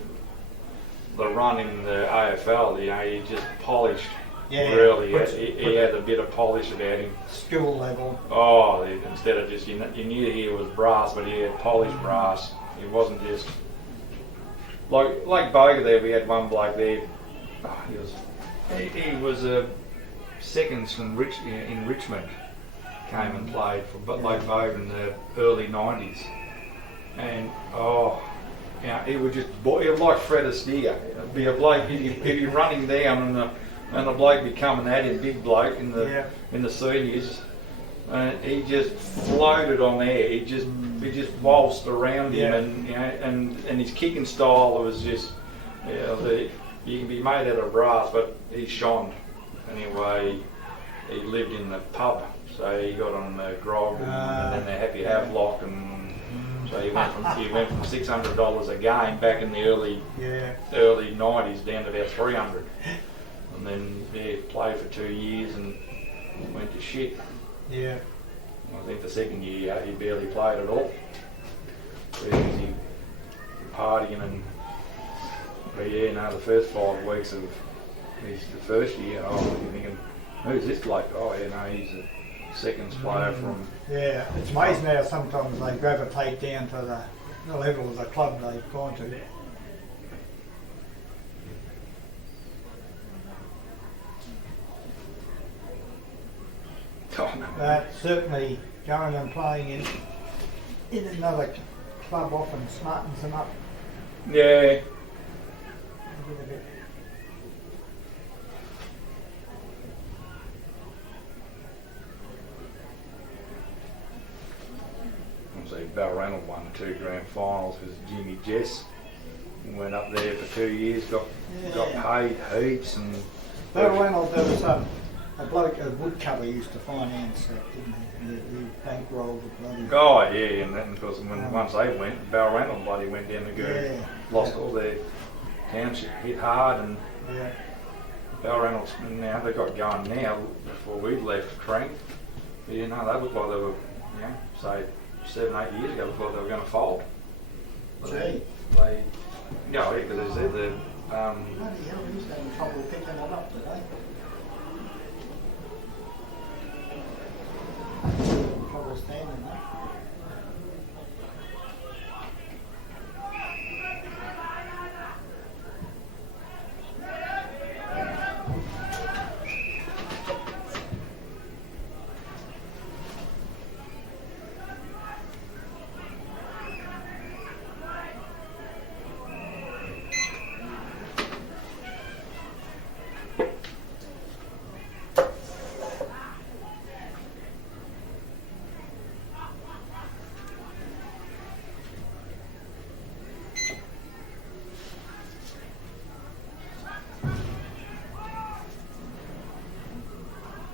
run in the AFL, he just polished. Yeah. Really, he had a bit of polish about him. Skill level. Oh, instead of just, you knew he was brass, but he had polished brass. He wasn't just like Boga there. We had one bloke there. He was a seconds from in Richmond. Came and played for like Boga in the early '90s, and he was just he was like Fred Astaire. It'd be a bloke if you're running down and the bloke be coming at him, big bloke in the seniors, and he just floated on air. He just waltzed around him, and his kicking style was just you can be made out of brass, but he shone. Anyway, he lived in the pub, so he got on the grog and then the Happy Havelock, and so he went from $600 a game back in the early '90s down to about $300. And then played for 2 years and went to shit. Yeah. I think the second year he barely played at all. He was partying the first 5 weeks of the first year, you're thinking, who's this bloke? He's a seconds player from. Yeah, it's amazing how sometimes they gravitate down to the level of the club they've gone to. But certainly going and playing in another club often smartens them up. Yeah. Balranald won 2 grand finals with Jimmy Jess. Went up there for 2 years, got paid heaps, and Balranald, there was a woodcutter used to finance that, didn't he? He bankrolled the bloody. And then because once they went, Balranald bloody went down the go, lost all their township, hit hard, and Balranald's now they got going now. Before we left Crank, they looked like they were, say 7-8 years ago, before they were going to fold. Gee. Because they said the. Bloody hell, he's having trouble picking it up today. Trouble standing there.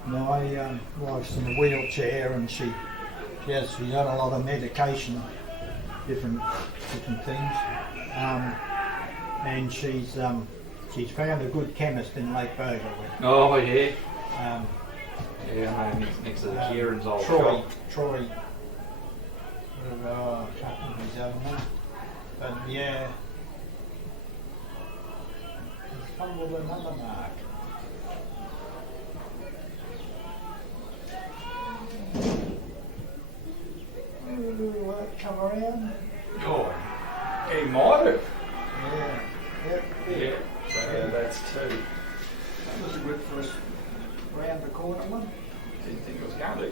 My wife's in a wheelchair, and she's on a lot of medication, different things, and she's found a good chemist in Lake Boga. Oh yeah. Next to the Kieran's old shop. Troy. I can't remember his other name, but yeah, he's fumbled another mark. Will that come around? Oh, he might have. Yeah. So that's 2. That was good for us round the corner one. Didn't think it was going to.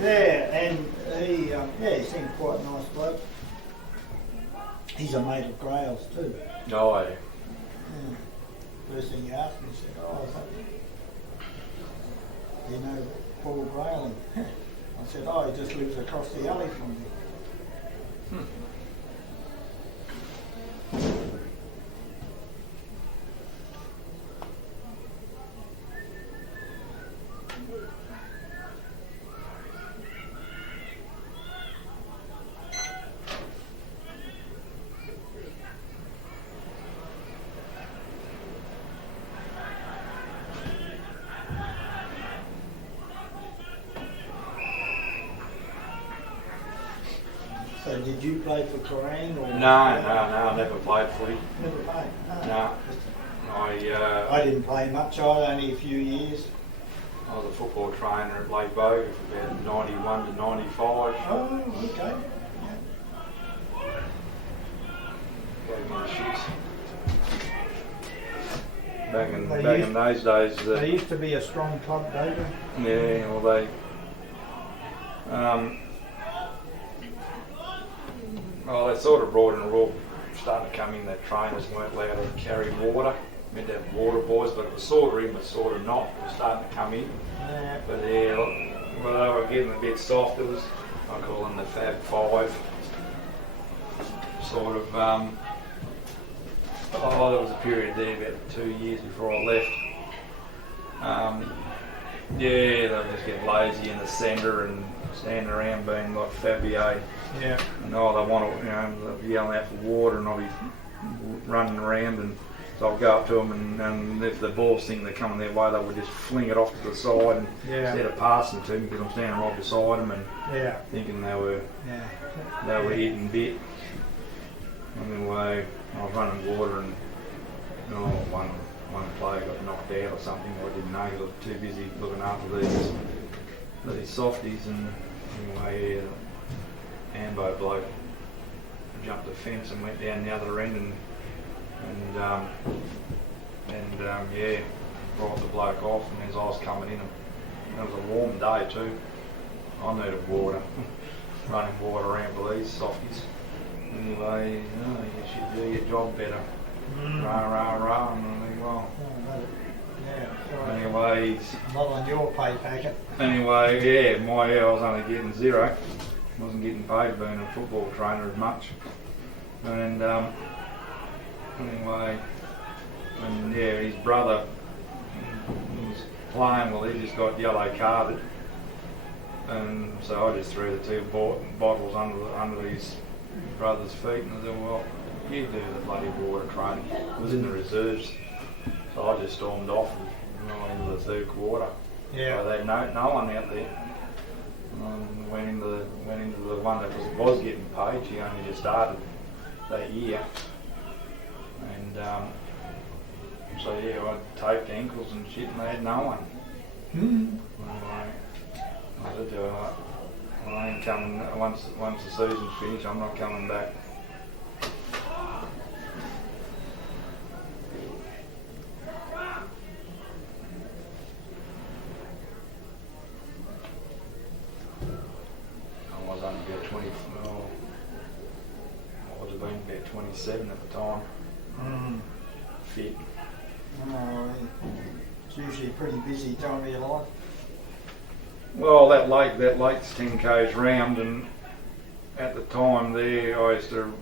Yeah, and he seemed quite a nice bloke. He's a mate of Grail's too. Oh, yeah. First thing he asked me, he said, is that, Paul Grail? I said, he just lives across the alley from me. So did you play for Kerrang? Or No, I never played footy. Never played? No. I didn't play much either, only a few years. I was a football trainer at Lake Boga for about 91 to 95. Oh, okay. Gave me the shits. Back They in those days, They used to be a strong club, David. yeah, well they sort of brought in a rule, starting to come in that trainers weren't allowed to carry water. Meant to have water boys, but it was sort of in, but sort of not. It was starting to come in. Yeah. But yeah, well, they were getting a bit soft. It was, I call them the Fab Five. Sort of, there was a period there about 2 years before I left. Yeah, they were just getting lazy in the centre and standing around being like Fabier. Yeah. And they want to, they'll be yelling out for water, and I'll be running around, and so I'll go up to them, and if the balls think they're coming their way, they would just fling it off to the side, and instead of passing to me, because I'm standing right beside them, and thinking they were hitting bit. Anyway, I was running water, and one player got knocked out or something. I didn't know, because I was too busy looking after these softies, and anyway, Ambo bloke jumped the fence and went down the other end, and brought the bloke off, and as I was coming in, and it was a warm day too. I needed water, running water around for these softies. Anyway, you should do your job better. Rah, and I think, well, anyway, Not on your pay packet. Anyway, I was only getting zero. Wasn't getting paid being a football trainer as much. And anyway, his brother was playing. Well, he just got yellow carded, and so I just threw the two bottles under his brother's feet, and I said, "Well, you do the bloody water training." It was in the reserves, so I just stormed off and into the third quarter. Yeah. So they had no one out there. Went into the one that was getting paid. She only just started that year, and so I taped ankles and shit, and they had no one. Anyway, I said to her, I ain't coming once the season's finished. I'm not coming back. I was only about 20. I would have been about 27 at the time. Fit. It's usually a pretty busy time of your life. Well, that lake's 10 k's round, and at the time there, I used to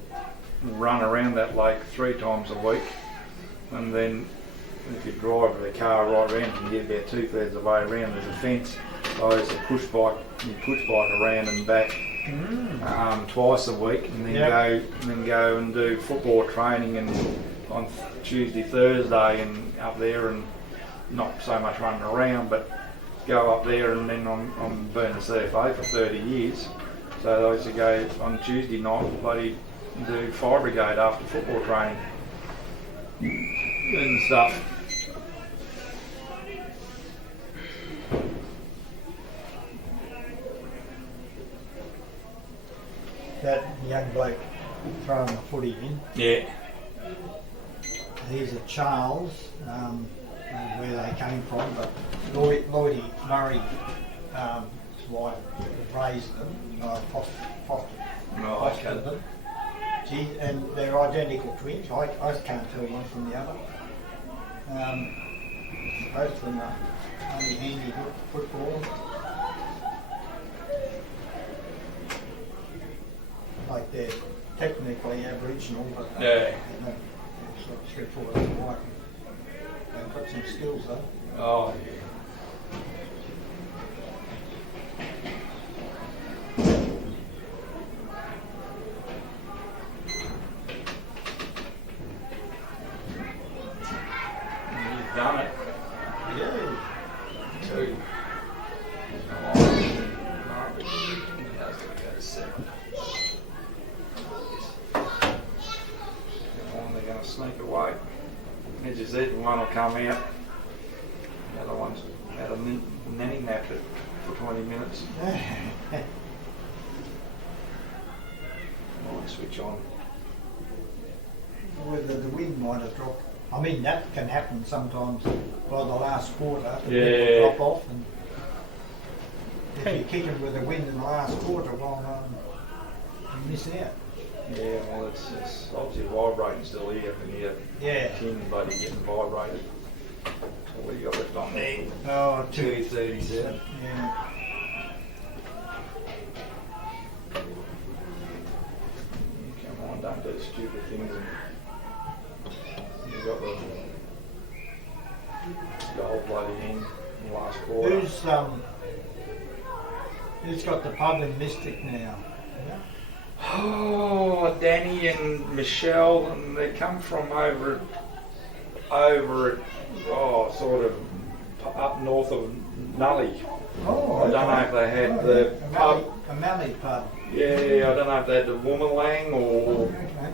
run around that lake 3 times a week, and then if you drive the car right around, you can get about 2/3 of the way around. There's a fence. So I used to push bike around and back twice a week, and then go and do football training, and on Tuesday, Thursday, and up there, and not so much running around, but go up there, and then I'm been a CFA for 30 years, so I used to go on Tuesday night, bloody do fire brigade after football training and stuff. That young bloke throwing the footy in. Yeah. He's a Charles, where they came from, but Lloydie Murray, his wife, raised them, fostered them. Gee, and they're identical twins. I can't tell one from the other. Both of them are only handy footballers. Like they're technically Aboriginal, but they're sort of 3/4 white. They've got some skills though. Oh yeah. You've done it. Yeah. Two. Murrabit. How's it go? 7. RD7 one will come out. The other one's had a nanny nap for 20 minutes. Might switch on. Whether the wind might have dropped. I mean, that can happen sometimes by the last quarter. The Yeah. wind will drop off, and if you kick it with the wind in the last quarter, well, you miss out. Yeah, well, it's obviously vibrating still here. I can hear Yeah. tin bloody getting vibrated. So what do you got left on there? Oh, 237. Yeah. Come on, don't do stupid things. You got the whole bloody end in the last quarter. Who's got the pub in Mystic now? Oh, Danny and Michelle, and they come from over at sort of up north of Nully. Oh, I don't know if they had the pub. A Mallee pub. Yeah, I don't know if they had the Womanlang or Okay.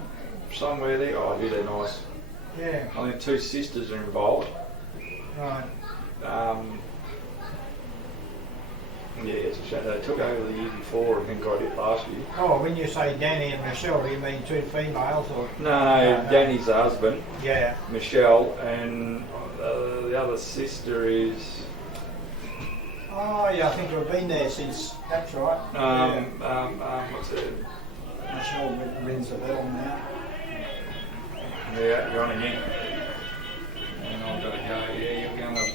somewhere there. Oh, yeah, they're nice. Yeah. I think two sisters are involved. Right. Yeah, it's a shame. They took over the year before and then got it last year. Oh, when you say Danny and Michelle, do you mean two females or? No, Danny's husband, Yeah. Michelle, and the other sister is Oh, yeah, I think we've been there since. That's right. what's her? Michelle rings a bell now. Yeah, you're on again. And I've got to go. Yeah, you're gonna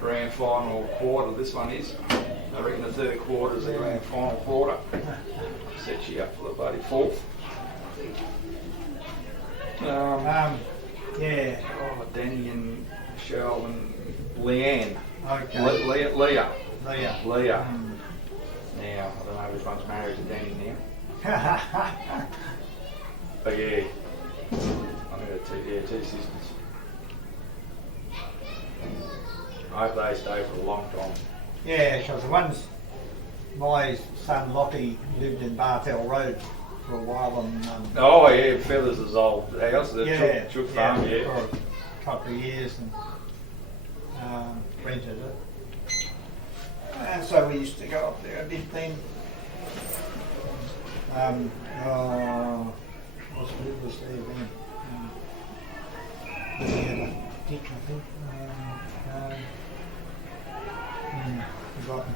grand final quarter. This one is. I reckon the third quarter is the grand final quarter. Set you up for the bloody fourth. Yeah. Oh, Danny and Michelle and Leanne. Okay. Leah. Leah. Now, I don't know which one's married to Danny now. But yeah, I think they're two sisters. I hope they stay for a long time. Yeah, because the ones, my son Lockie lived in Bartell Road for a while, and Oh yeah, Feathers' old house, the Chook Farm, yeah. for a couple of years, and rented it. And so we used to go up there a bit then. What's the was there then? We had a ditch, I think. Forgotten.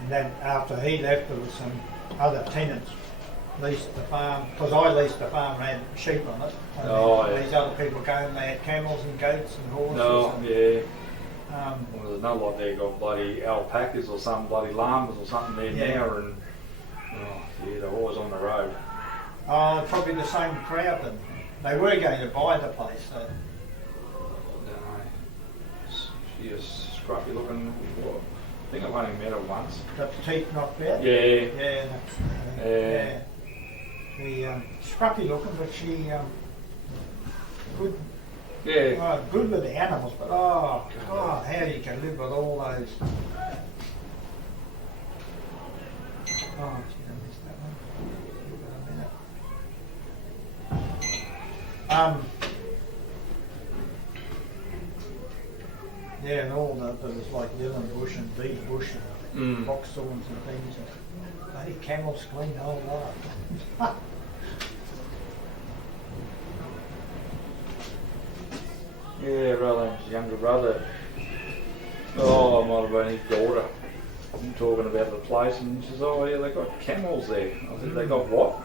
And then after he left, there was some other tenants leased the farm, because I leased the farm and had sheep on it. And then these other people came, they had camels and goats and horses. No, and, yeah. Well, there's no lot there got bloody alpacas or some bloody llamas or something there now, and they're always on the road. Probably the same crowd then. They were going to buy the place, so. I don't know. She is scruffy looking. I think I've only met her once. Got the teeth knocked out? Yeah. Yeah, that's, The scruffy looking, but she good. Yeah. Good with the animals, but God, how you can live with all those. Gee, I missed that one. Give it a minute. Yeah, and all that, there was like lemon bush and beef bush and box thorns and things. And bloody camels clean the whole lot. Yeah, Roland's younger brother. Oh, it might have been his daughter. I'm talking about the place, and she says, "Oh yeah, they got camels there." I said, "They got what?"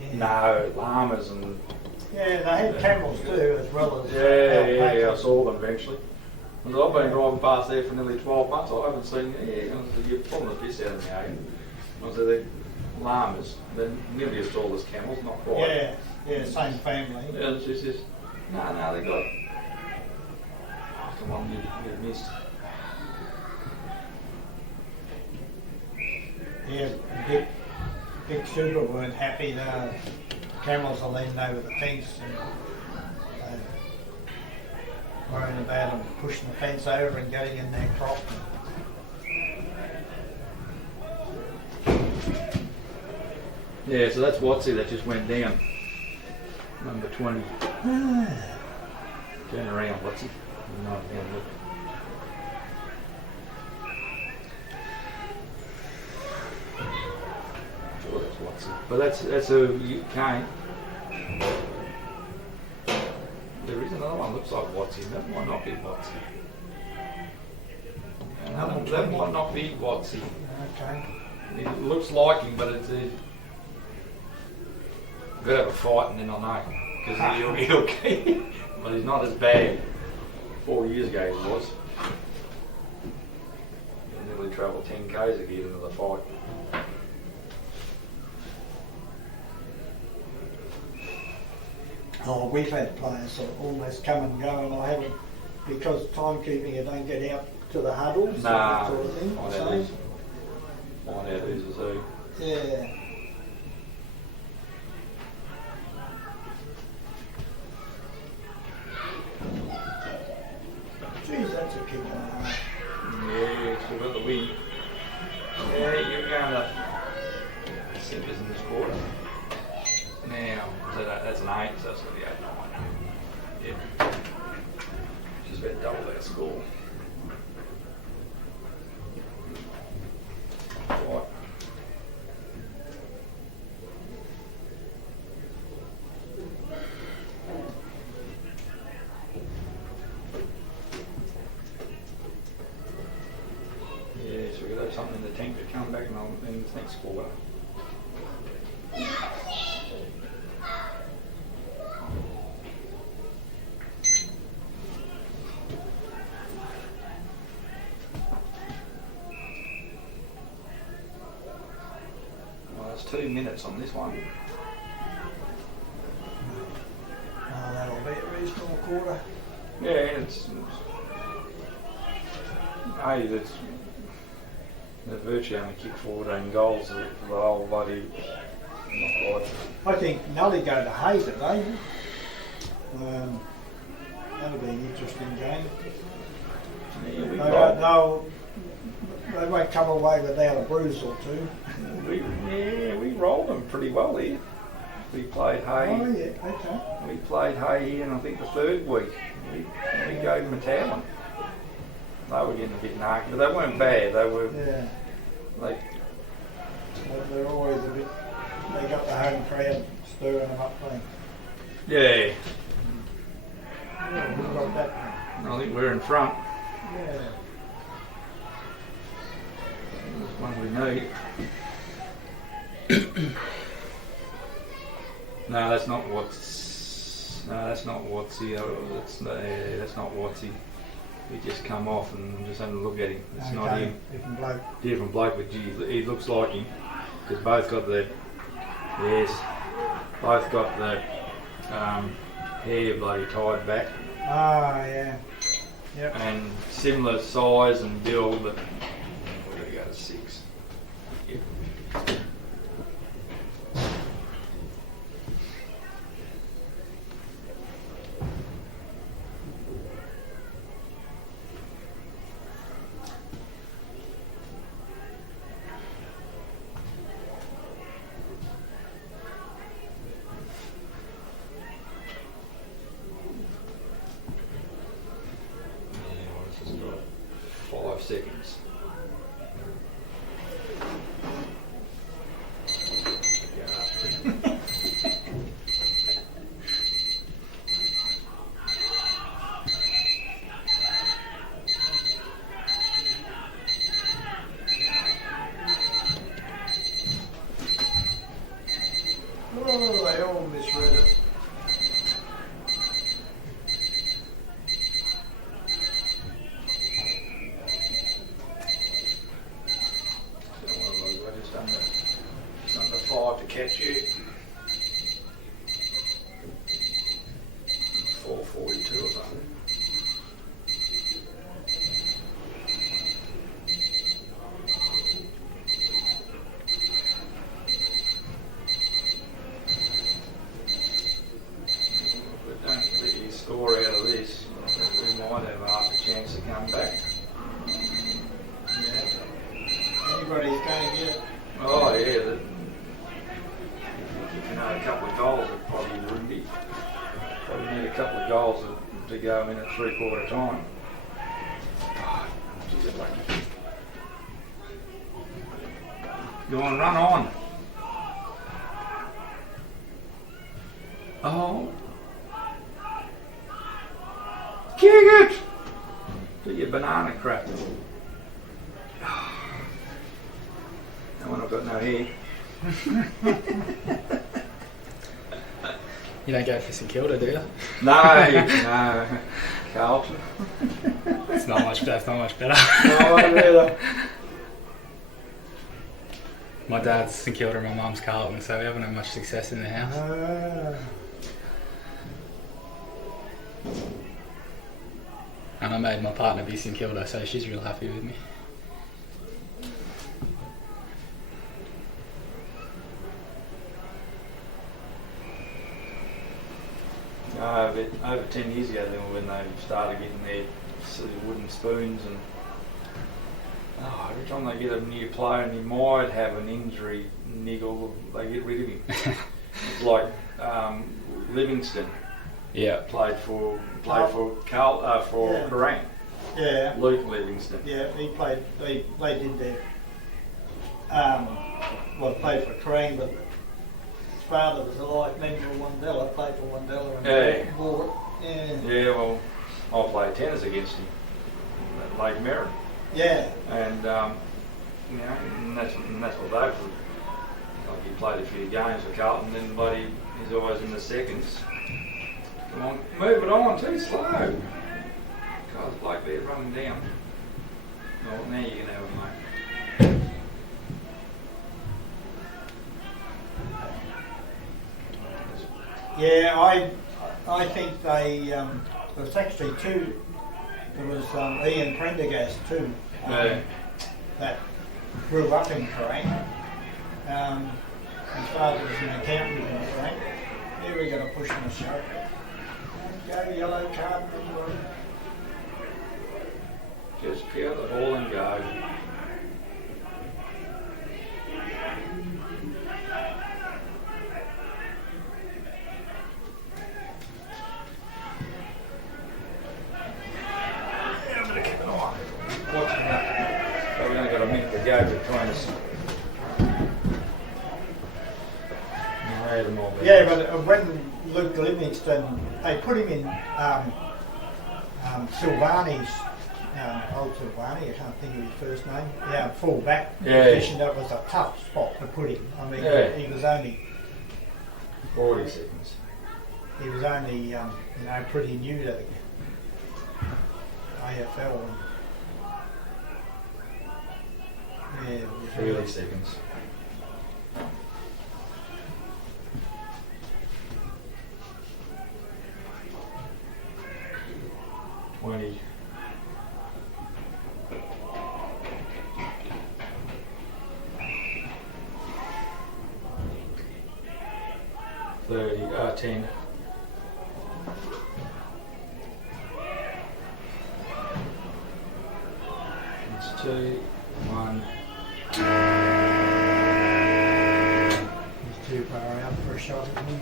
Yeah. No, llamas and. Yeah, they had camels too, as well as. Yeah, I saw them eventually. I said, I've been driving past there for nearly 12 months. I haven't seen. Yeah, I said, you're pulling the piss out of me, eh? I said, they're llamas. They're nearly as tall as camels, not quite. Yeah, same family. Yeah, and she says, no, they got. Oh, come on, you missed. Yeah, big super weren't happy. The camels are leaning over the fence and worrying about them pushing the fence over and getting in their crop. Yeah, so that's Watsy that just went down. Number 20. Turn around, Watsy. No, down, look. Sure, that's Watsy. But that's a cane. There is another one looks like Watsy. That might not be Watsy. That might not be Watsy. Okay. It looks like him, but it's a... We've got to have a fight and then I'll know. Because he'll keep... But he's not as bad. 4 years ago he was. He nearly travelled 10 k's to get into the fight. Oh, we've had players that almost come and go, and I haven't, because timekeeping, I don't get out to the huddles and that sort of thing. Find out who's a zoo. Yeah. Geez, that's a kick on that. Yeah, still got the win. Yeah, you're going to centres in this quarter. Now, so that's an 8, so that's going to be 8-9. Yeah. Just about double that score. Right. Yeah, so we've got to have something in the tank to come back in this next quarter. Well, it's 2 minutes on this one. Oh, that'll be a reasonable quarter. Yeah, it's hey, they virtually only kicked 14 goals for the whole bloody. Not quite. I think Nully go to Hay today. That'll be an interesting game. Yeah, They won't come away without a bruise or two. we rolled them pretty well here. We played Hay. Oh yeah, okay. We played Hay here, and I think the third week we gave them a towel. They were getting a bit narky, but they weren't bad. They were. Yeah. They're always a bit. They got the home crowd stirring them up. Yeah. Yeah, who got that one? I think we're in front. Yeah. There's one we need. No, that's not what's. No, that's not Watsy. That's not Watsy. He just come off and I'm just having a look at him. It's not him. Different bloke. Different bloke, but gee, he looks like him because both got the. Yes, both got the hair bloody tied back. Ah, yeah. Yep. And similar size and build, but we're going to go to 6. Yep. This has got 5 seconds. Oh, they all misread it. go in at 3/4 time. Oh, geez, it's like- Go on, run on. Oh. Kick it! Do your banana crap. That one I've got no hair. You don't go for St Kilda, do you? No. Carlton. It's not much better. It's not much better. No, really. My dad's St Kilda and my mum's Carlton, so we haven't had much success in the house. And I made my partner be St Kilda, so she's real happy with me. Over 10 years ago, then when they started getting their silly wooden spoons, and every time they get a new player and he might have an injury niggle, they get rid of him. It's like Livingston. Yeah. Played for Kerrang. Yeah. Luke Livingston. Yeah, he played. They did their. Played for Kerrang, but his father was a life member of Wandella. Played for Wandella and Yeah. Yeah. Yeah. Well, I played tennis against him at Lake Merrin. Yeah. And and that's what they put. Like he played a few games for Carlton, then bloody he's always in the seconds. Come on, move it on, too slow. God, the bloke there running down. Oh, now you can have it, mate. Yeah, I think they. There was actually two. There was Ian Prendergast too. That grew up in Kerrang. His father was an accountant in Kerrang. Here we got a push and a shove. Go, yellow card number 1. Just peel the ball and go. Watching that. So we only got a minute to go between us. Yeah, but when Luke Livingston, they put him in Silvani's, old Silvani, I can't think of his first name, full back position. That was a tough spot to put him. I mean, he was only 40 seconds. He was only, pretty new to the AFL. Yeah, it was 30 seconds. $20. $10. It's 2, 1. He's too far out for a shot at me.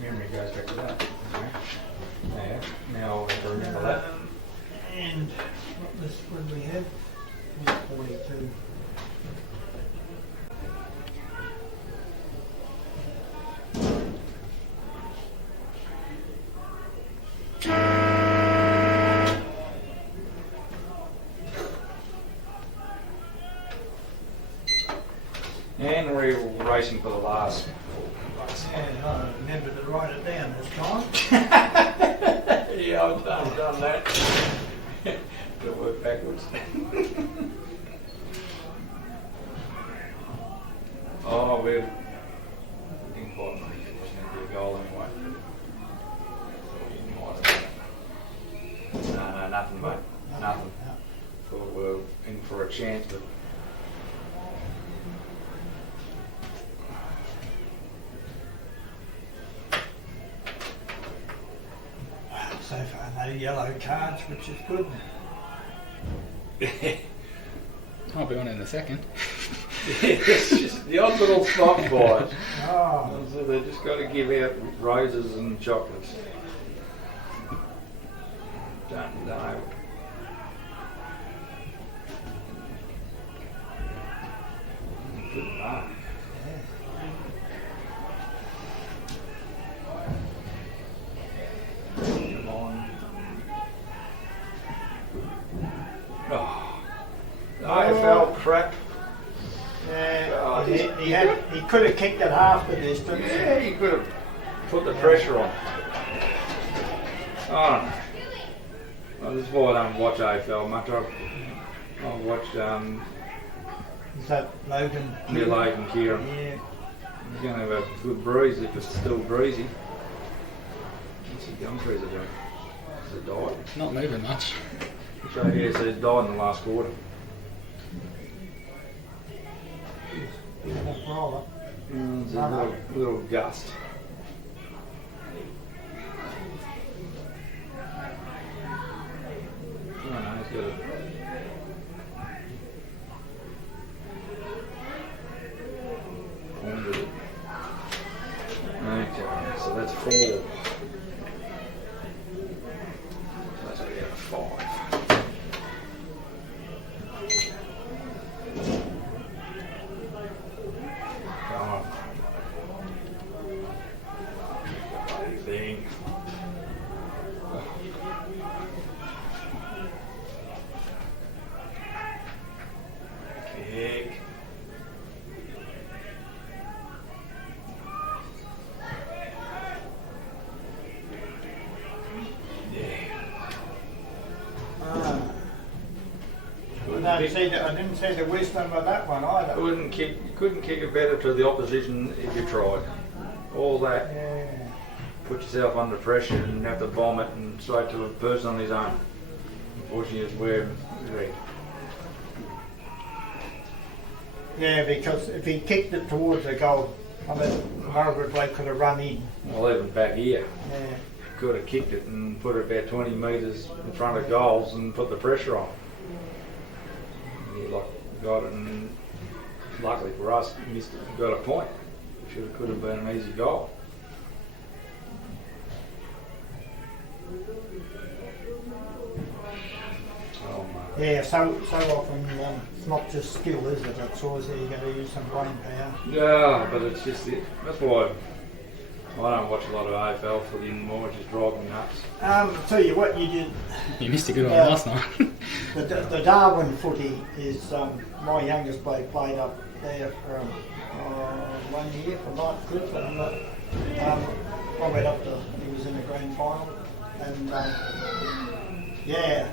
Memory goes back to that. Okay. Yeah. Now I have to remember that. And what did we have? 42. And we're racing for the last. And I remember to write it down this time. Yeah, I've done that. Gotta work backwards. Oh, we didn't quite make it. It wasn't going to be a goal anyway. No, nothing, mate. Nothing. Thought we were in for a chance, but. So far, no yellow cards, which is good. I'll be on in a second. It's just the odd little spot for it. Oh, So they just got to give out roses and chocolates. Don't know. Good enough. Come on. Oh. AFL crap. yeah. He could have kicked it half the distance. Yeah, you could have put the pressure on. I don't know. Well, this is why I don't watch AFL much. I watch Is that Logan? Logan Kieran. Yeah. He's going to have a good breeze if it's still breezy. What's the gum freezer doing? Has it died? Not moving much. So yeah, so it died in the last quarter. Beautiful roller. It's a little gust. Oh no, he's got a... Okay, so that's 4. That's out of 5. Come on. Bloody thing. Kick. I didn't see the wisdom of that one either. You couldn't kick it better to the opposition if you tried. All that, Yeah. put yourself under pressure and have to bomb it and straight to a person on his own. Unfortunately, it's where red. Yeah, because if he kicked it towards the goal, I mean, Murrabit could have run in. Well, even back here, Yeah. could have kicked it and put it about 20 metres in front of goals and put the pressure on. He got it, and luckily for us, missed it, got a point. Could have been an easy goal. Oh my. Yeah, so often it's not just skill, is it? It's also you got to use some brain power. Yeah, but it's just that's why I don't watch a lot of AFL footy anymore. It just drives me nuts. Tell you what, you did. You missed a good one Yeah. last night. The Darwin footy is my youngest bloke played up there for 1 year for Lightcliffe, and I went up to. He was in the grand final, and it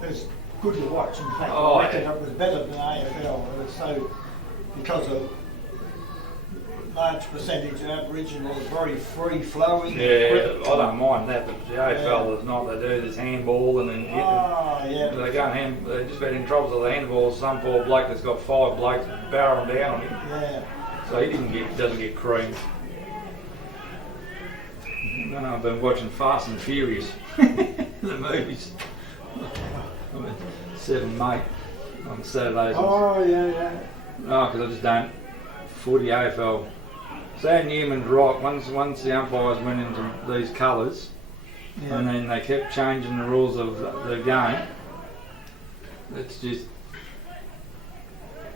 was good to watch. In fact, Oh, I reckon yeah. it was better than AFL. It was so because of large percentage of Aboriginal, very free flowing. Yeah, I don't mind that, but the AFL is not. They do this handball and then hit them. Oh, yeah. They go and they just been in trouble with the handball. Some poor bloke that's got 5 blokes barreling down on him, Yeah. so he doesn't get creamed. No, I've been watching Fast and Furious, the movies. I'm a 7 mate on Saturdays. Oh, yeah. No, because I just don't. Footy AFL. Sam Newman's right. Once the umpires went into these colours, Yeah. and then they kept changing the rules of the game. It's just.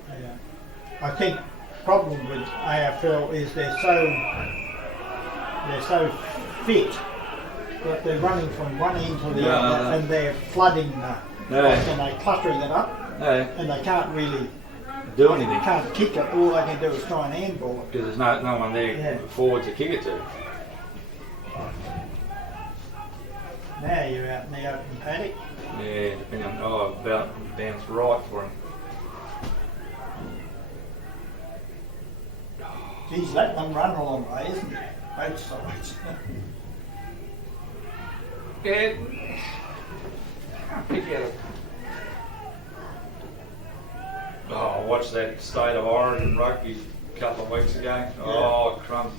Yeah. I think problem with AFL is they're so fit that they're running from one end to the other, and they're flooding the and they're cluttering it up, and they can't really do anything. can't kick it. All they can do is try and handball it. Because there's no one there forward to kick it to. Now you're out in the open paddock. Yeah, depending on about bounce right for him. Geez, let them run a long way, isn't it? Both sides. Yeah. Pick out. Oh, I watched that State of Origin rugby a couple of weeks ago. Oh, crumbs.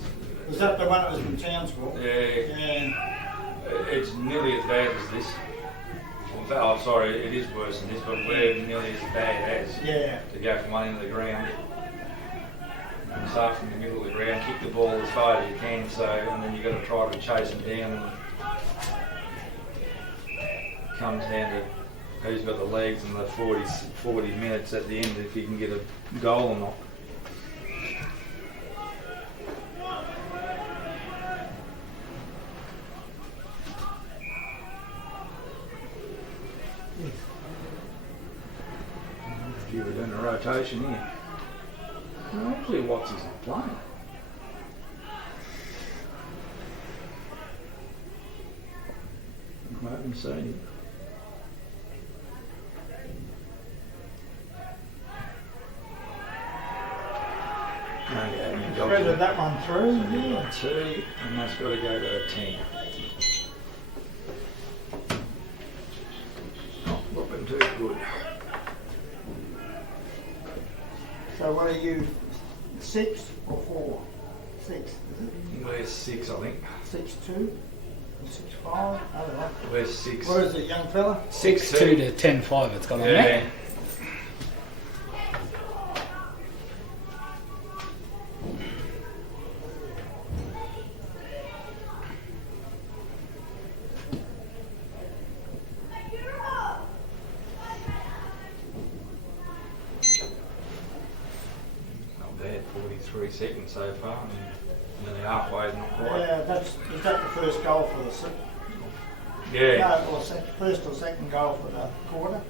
Was that the one that was from Townsville? Yeah. Yeah. It's nearly as bad as this. Oh, sorry, it is worse than this, but we're nearly as bad as Yeah. to go from one end of the ground and start from the middle of the ground, kick the ball as far as you can, so, and then you've got to try to chase them down, and it comes down to who's got the legs and the 40 minutes at the end if you can get a goal or not. You were doing a rotation here. Well, actually, Watsy's not playing. I haven't seen him. Threaded that one through, yeah. 2, and that's got to go to a 10. Not looking too good. So what are you, 6 or 4? 6, is it? We're 6, I think. 6'2", 6'5", I don't know. We're 6. Where is it, young fella? 6'2" to 10'5" it's gone on Yeah. there. Not bad, 43 seconds so far, and nearly halfway, not quite. Yeah, is that the first goal for the second? Yeah. No, or first or second goal for the quarter?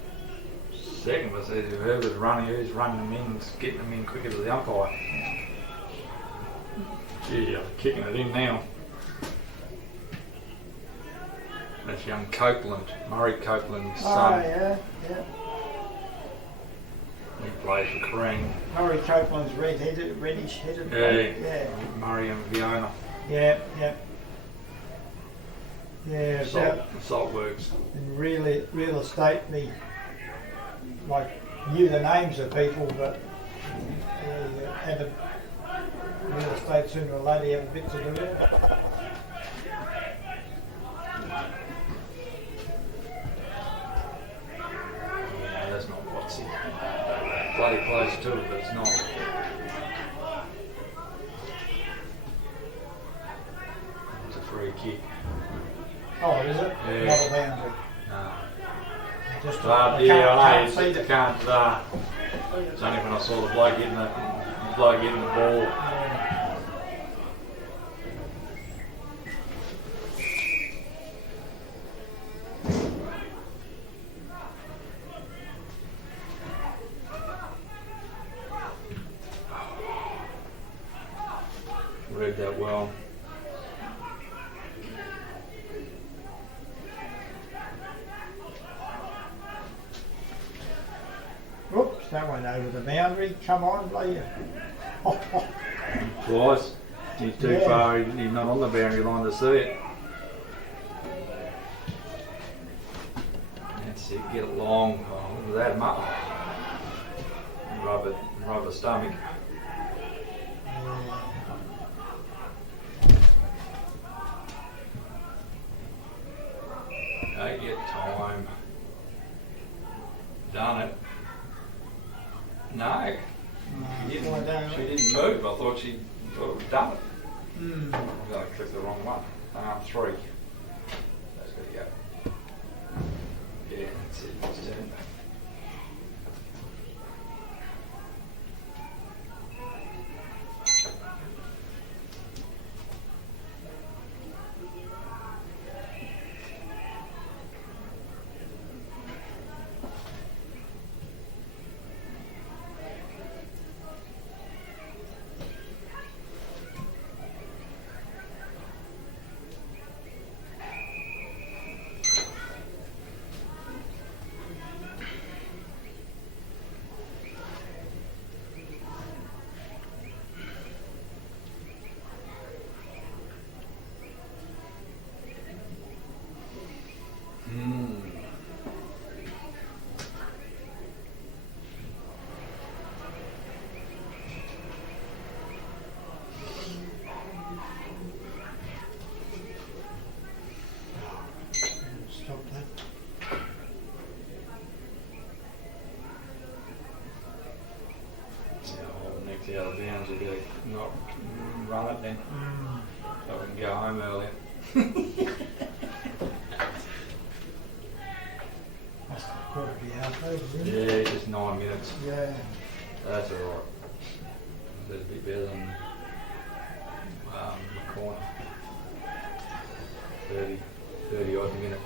Second was whoever's running, who's running them in, getting them in quicker to the umpire. Gee, I'm kicking it in now. That's young Copeland, Murray Copeland's Oh, son. yeah. He plays for Cream. Murray Copeland's reddish headed. Yeah. Murray and Fiona. Yeah. Yeah, Salt Works. in real estate, like knew the names of people, but had a real estate sooner or later you have a bit to do with it. Yeah, that's not Watsy. Bloody close to it, but it's not. It's a free kick. Oh, is it? Yeah. Not a boundary. No. Just But yeah, I know, you can't, it's only when I saw the bloke hitting the ball. Read that well. Whoops, that went over the boundary. Come on, play you. Twice. He's too Yeah. far, he's not on the boundary line to see it. That's it, get it long. Oh, look at that, mutt. Rubber stomach. Take your time. Done it. No. She didn't move. I thought it was done it. I clicked the wrong one. 3. That's got to go. Yeah, that's it. It's turned. it's out of bounds, we better not run it then. So we can go home earlier. That's probably half over, isn't Yeah, it? just 9 minutes. Yeah. That's alright. That's a bit better than the corner. 30 odd minute.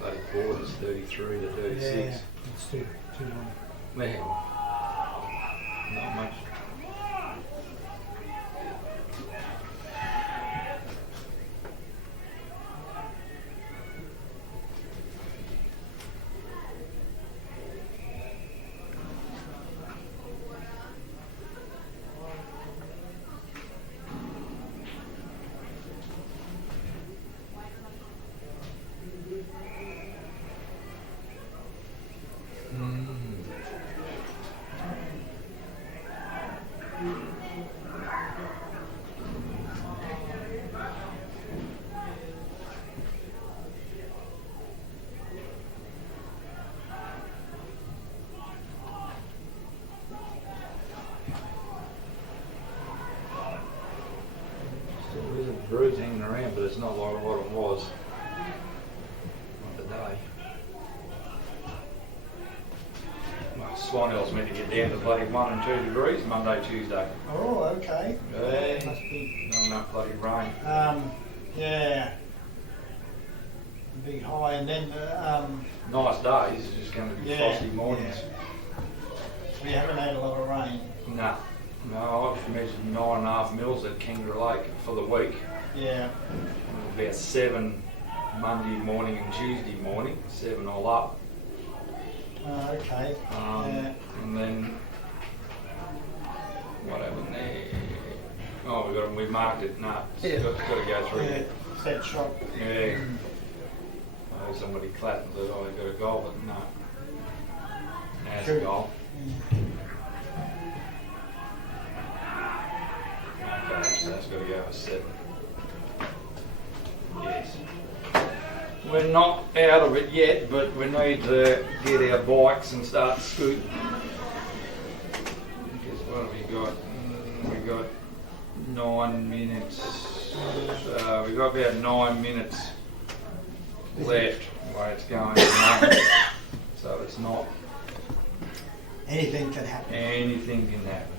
Bloody quarters, 33 to 36. Yeah, it's too long. Well, not much. There's a bruise hanging around, but it's not like what it was. Not today. Well, Swanell's meant to get down to bloody 1 and 2 degrees Monday, Tuesday. Oh, okay. Yeah, Must be. not enough bloody rain. Yeah. Big high, and then Nice days, it's just going to be Yeah, frosty mornings. we haven't had a lot of rain. No, I've measured 9.5 mils at Kangaroo Lake for the week. Yeah. About 7 Monday morning and Tuesday morning, 7 all up. Okay. And then what happened there? Oh, we marked it. No, it's got to go through. Yeah. Set shot. Yeah. I heard somebody clapped and said, "Oh, they got a goal," but no. Now it's a goal. Okay, so that's got to go for 7. Yes. We're not out of it yet, but we need to get our bikes and start scooting. Guess what have we got? We got 9 minutes. We got about 9 minutes left where it's going at the moment. So it's not. Anything can happen. Anything can happen.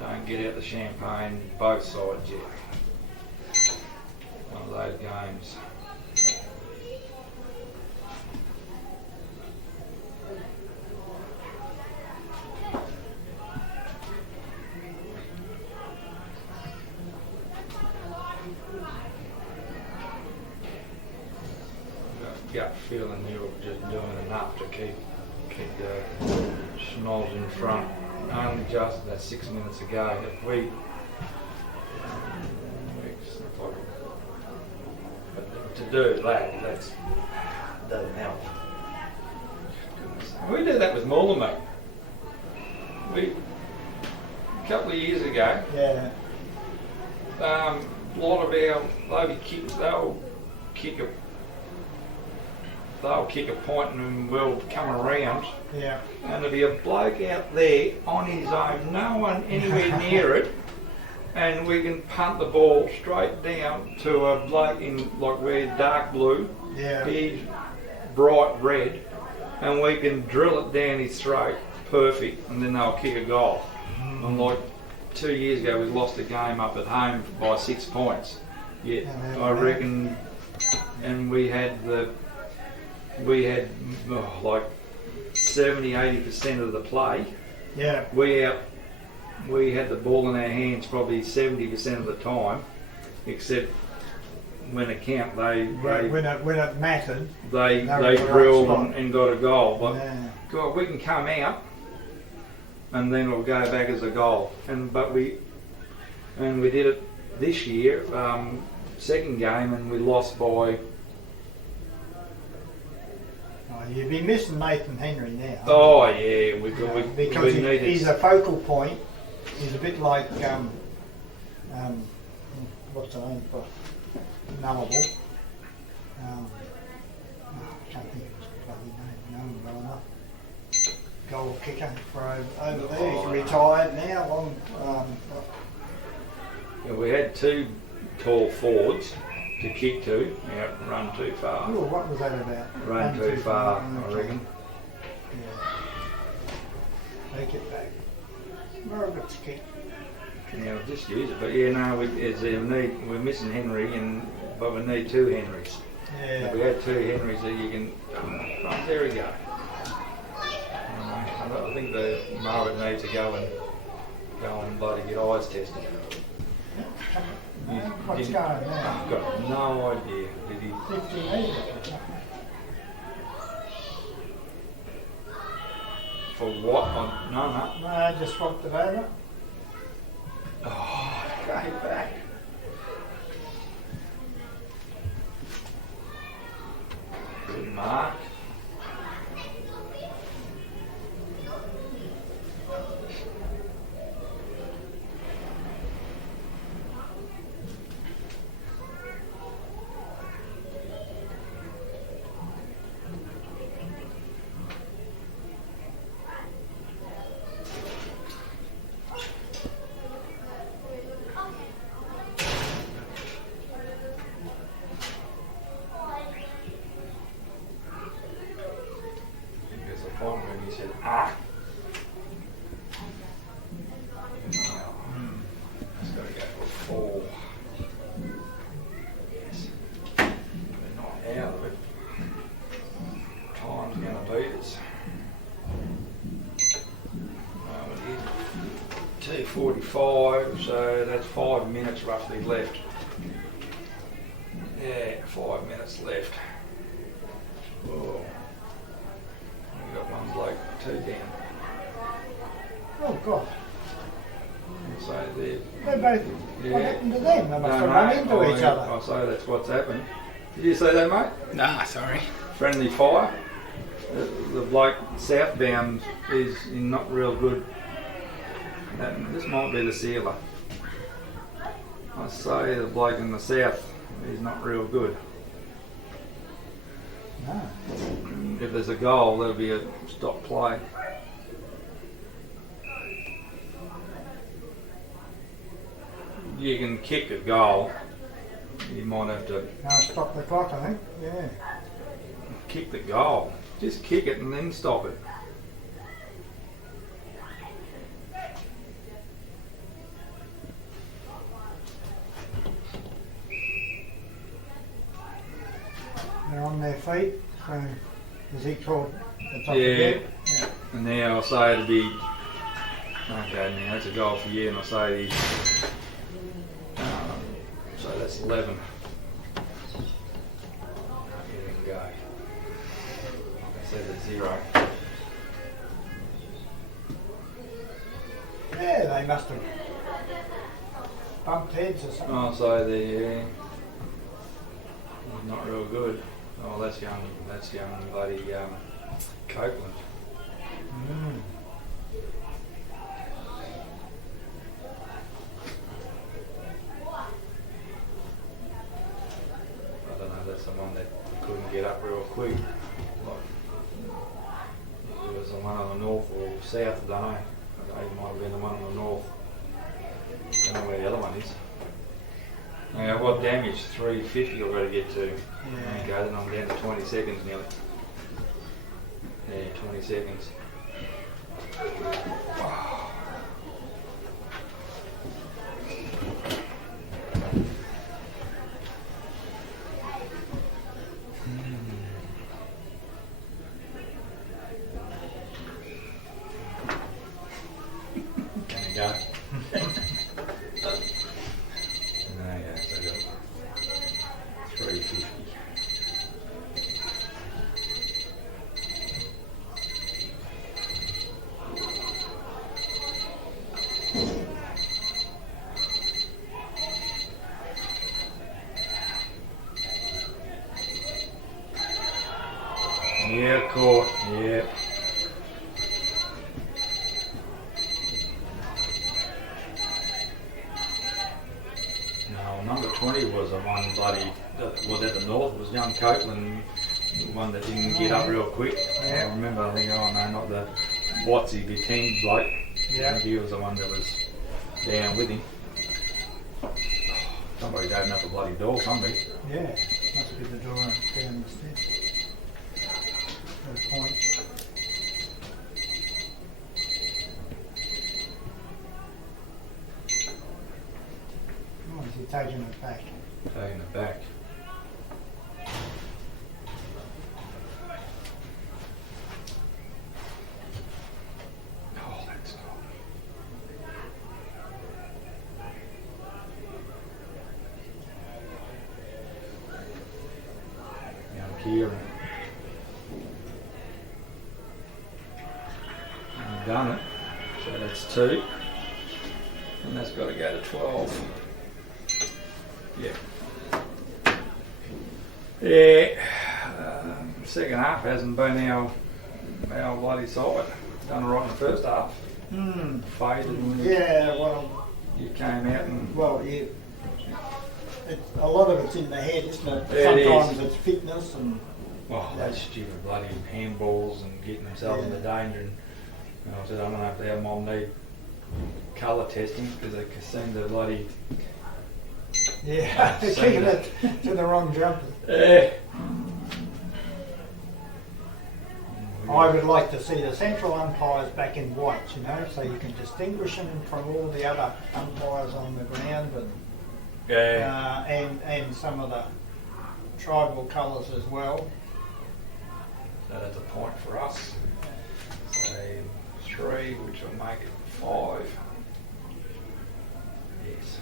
Don't get out the champagne both sides yet. One of those games. Gut feeling you're just doing enough to keep the schnolls in front. Only just that 6 minutes ago. If we but to do that, doesn't help. We did that with Murrabit. A couple of years ago. Yeah. A lot of our lady kicks, they'll kick a point and we'll come around. Yeah. And there'll be a bloke out there on his own, no one anywhere near it, and we can punt the ball straight down to a bloke in, like, we're dark blue, Yeah. he's bright red, and we can drill it down his throat, perfect, and then they'll kick a goal. And like 2 years ago, we lost a game up at home by 6 points. Yeah, I reckon, and we had like 70-80% of the play. Yeah. We had the ball in our hands probably 70% of the time, except when it count When it mattered. they They drilled were right and got a goal. But Yeah. God, we can come out and then it'll go back as a goal. But we did it this year, second game, and we lost by. Oh, you'd be missing Nathan Henry now. Oh yeah, because we needed. he's a focal point. He's a bit like what's the name for Nullable? I can't think of his bloody name. No, well enough. goal kicker for over there. He's retired now. Yeah, we had two tall forwards to kick to. Yeah, run too far. Oh, what was that about? Run too far, I reckon. Yeah. Take it back. Murrabit's kick. Yeah, we'll just use it. But yeah, no, we're missing Henry, but we need two Henrys. Yeah. If we had two Henrys, that you can. Oh, there we go. I think the Murrabit needs to go and bloody get eyes tested. What's going on now? I've got no idea. Did he? 50 metres. For what? No. No, I just swapped it over. Oh, go back. Good mark. When he said, ah. It's got to go for 4. Yes. We're not out of it. Time's going to beat us. It is 2:45, so that's 5 minutes roughly left. Yeah, 5 minutes left. Oh. Got one bloke, 2 down. Oh, God. So they're They both, what happened to them? They must have run into each other. I'll say that's what's happened. Did you say that, mate? Nah, sorry. Friendly fire. The bloke southbound is not real good. This might be the sealer. I say the bloke in the south is not real good. No. If there's a goal, there'll be a stop play. You can kick a goal. You might have to Stop the clock, I think. Yeah. kick the goal. Just kick it and then stop it. They're on their feet. So, is he called the top Yeah. again? And now I'll say it'll be, okay, now that's a goal for you, and I'll say, so that's 11. Here we go. I said it's 0. Yeah, they must have bumped heads or something. I'll say the, not real good. Oh, that's young bloody Copeland. I don't know, that's the one that couldn't get up real quick. Like, it was the one on the north or south, I don't know. I think it might have been the one on the north. I don't know where the other one is. Yeah, what damage? 350 I've got to get to. Yeah. Okay, then I'm down to 20 seconds nearly. Yeah, 20 seconds. Can you go? No, yeah, so I got 350. Yeah, caught. Yeah. No, number 20 was the one bloody that was at the north. It was young Copeland, the one that didn't get up real quick. I remember. I think, oh no, not the Watsy Bitting bloke. Yeah. I think he was the one that was down with him. Somebody's opened up a bloody door, somebody. Yeah, must be the door down the stairs. Good point. Oh, is he taking it back? Taking it back. Oh, that's cool. Here and done it, so that's 2 and that's got to go to 12. Second half hasn't been our bloody side. Done right in the first half. Faded and Yeah, well, you came out and a lot of it's in the head, isn't it? It Sometimes is. it's fitness and those stupid bloody handballs and getting themselves into danger. And I said, I don't know if their mom need colour testing because they send the bloody they're kicking it to the wrong jumper. I would like to see the central umpires back in white, you know, so you can distinguish them from all the other umpires on the ground, and some of the tribal colours as well. So that's a point for us. So 3, which will make it 5. Yes.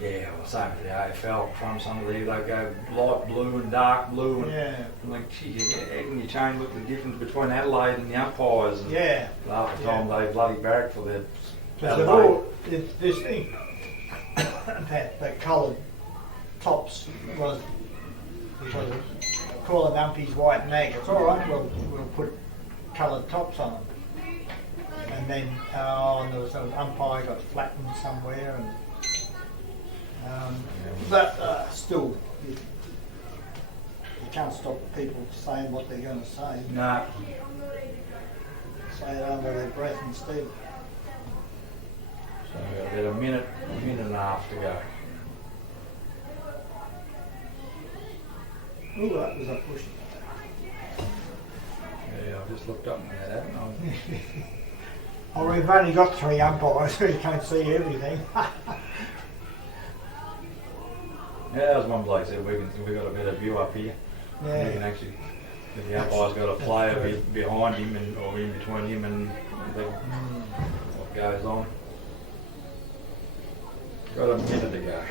Yeah, I was saying for the AFL, from some of these, they go light blue and dark blue, and I'm like, gee, how can you change look the difference between Adelaide and the umpires? And half the time they bloody barrack for their it's this thing that the coloured tops was calling umpies white nag. It's all right. We'll put coloured tops on them, and then there was an umpire got flattened somewhere, and but still, you can't stop people saying what they're going to say. No. Say it under their breath instead. So we've got about a minute and a half to go. Ooh, that was a push. Yeah, I just looked up and that happened. Oh, we've only got 3 umpires, so you can't see everything. Yeah, that was one bloke said we got a better view up here. Yeah. We can actually, if the umpire's got a player behind him or in between him and what goes on. Got a minute to go.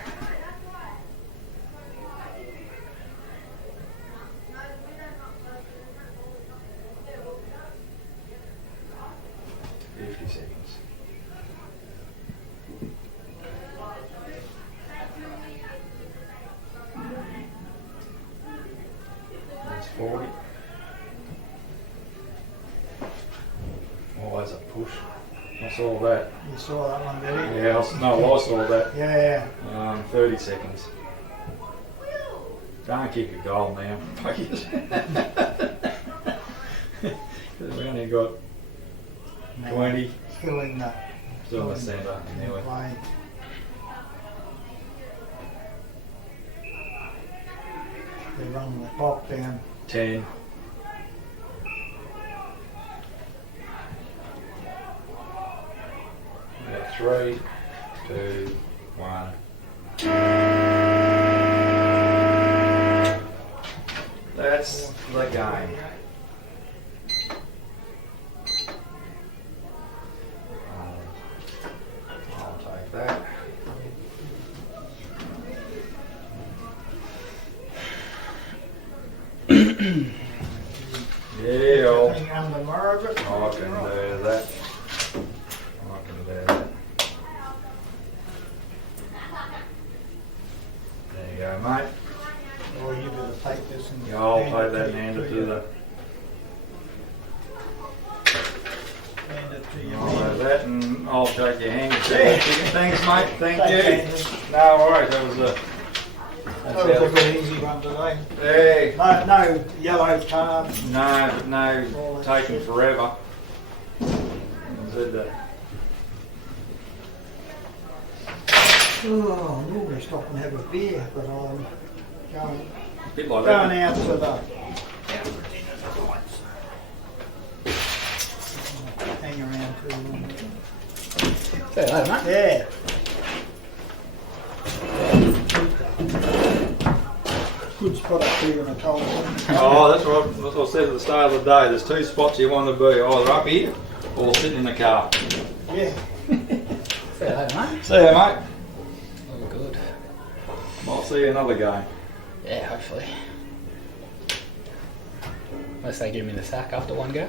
That's 40. Oh, that's a push. I saw that. You saw that one, did you? Yeah, I saw that. Yeah. 30 seconds. Don't kick a goal now. We only got 20. Still in the centre, anyway. play. They're running the clock down. 10. We got 3, 2, 1. That's the game. I'll take that. Yeah, Everything under Murrabit. I can do that. I can do that. There you go, mate. Or you better take this and Yeah, I'll hand take it that to and hand it to the. Hand it to your I'll man. have that and I'll shake your hand. Yeah. Thanks, mate. Thank Thanks, you. Andrew. No worries. That was That was a good easy one today. Hey. No yellow cards. No, but no taking forever. I said that. Oh, I normally stop and have a beer, but I'm going, A bit like going that. out to the hang around too. Say hello, mate. Yeah. Good spot up here in a cold one. Oh, that's what I said at the start of the day. There's two spots you want to be, either up here or sitting in the car. Yeah. Say hello, mate. See ya, mate. All good. Might see you another game. Yeah, hopefully. Unless they give me the sack after one go.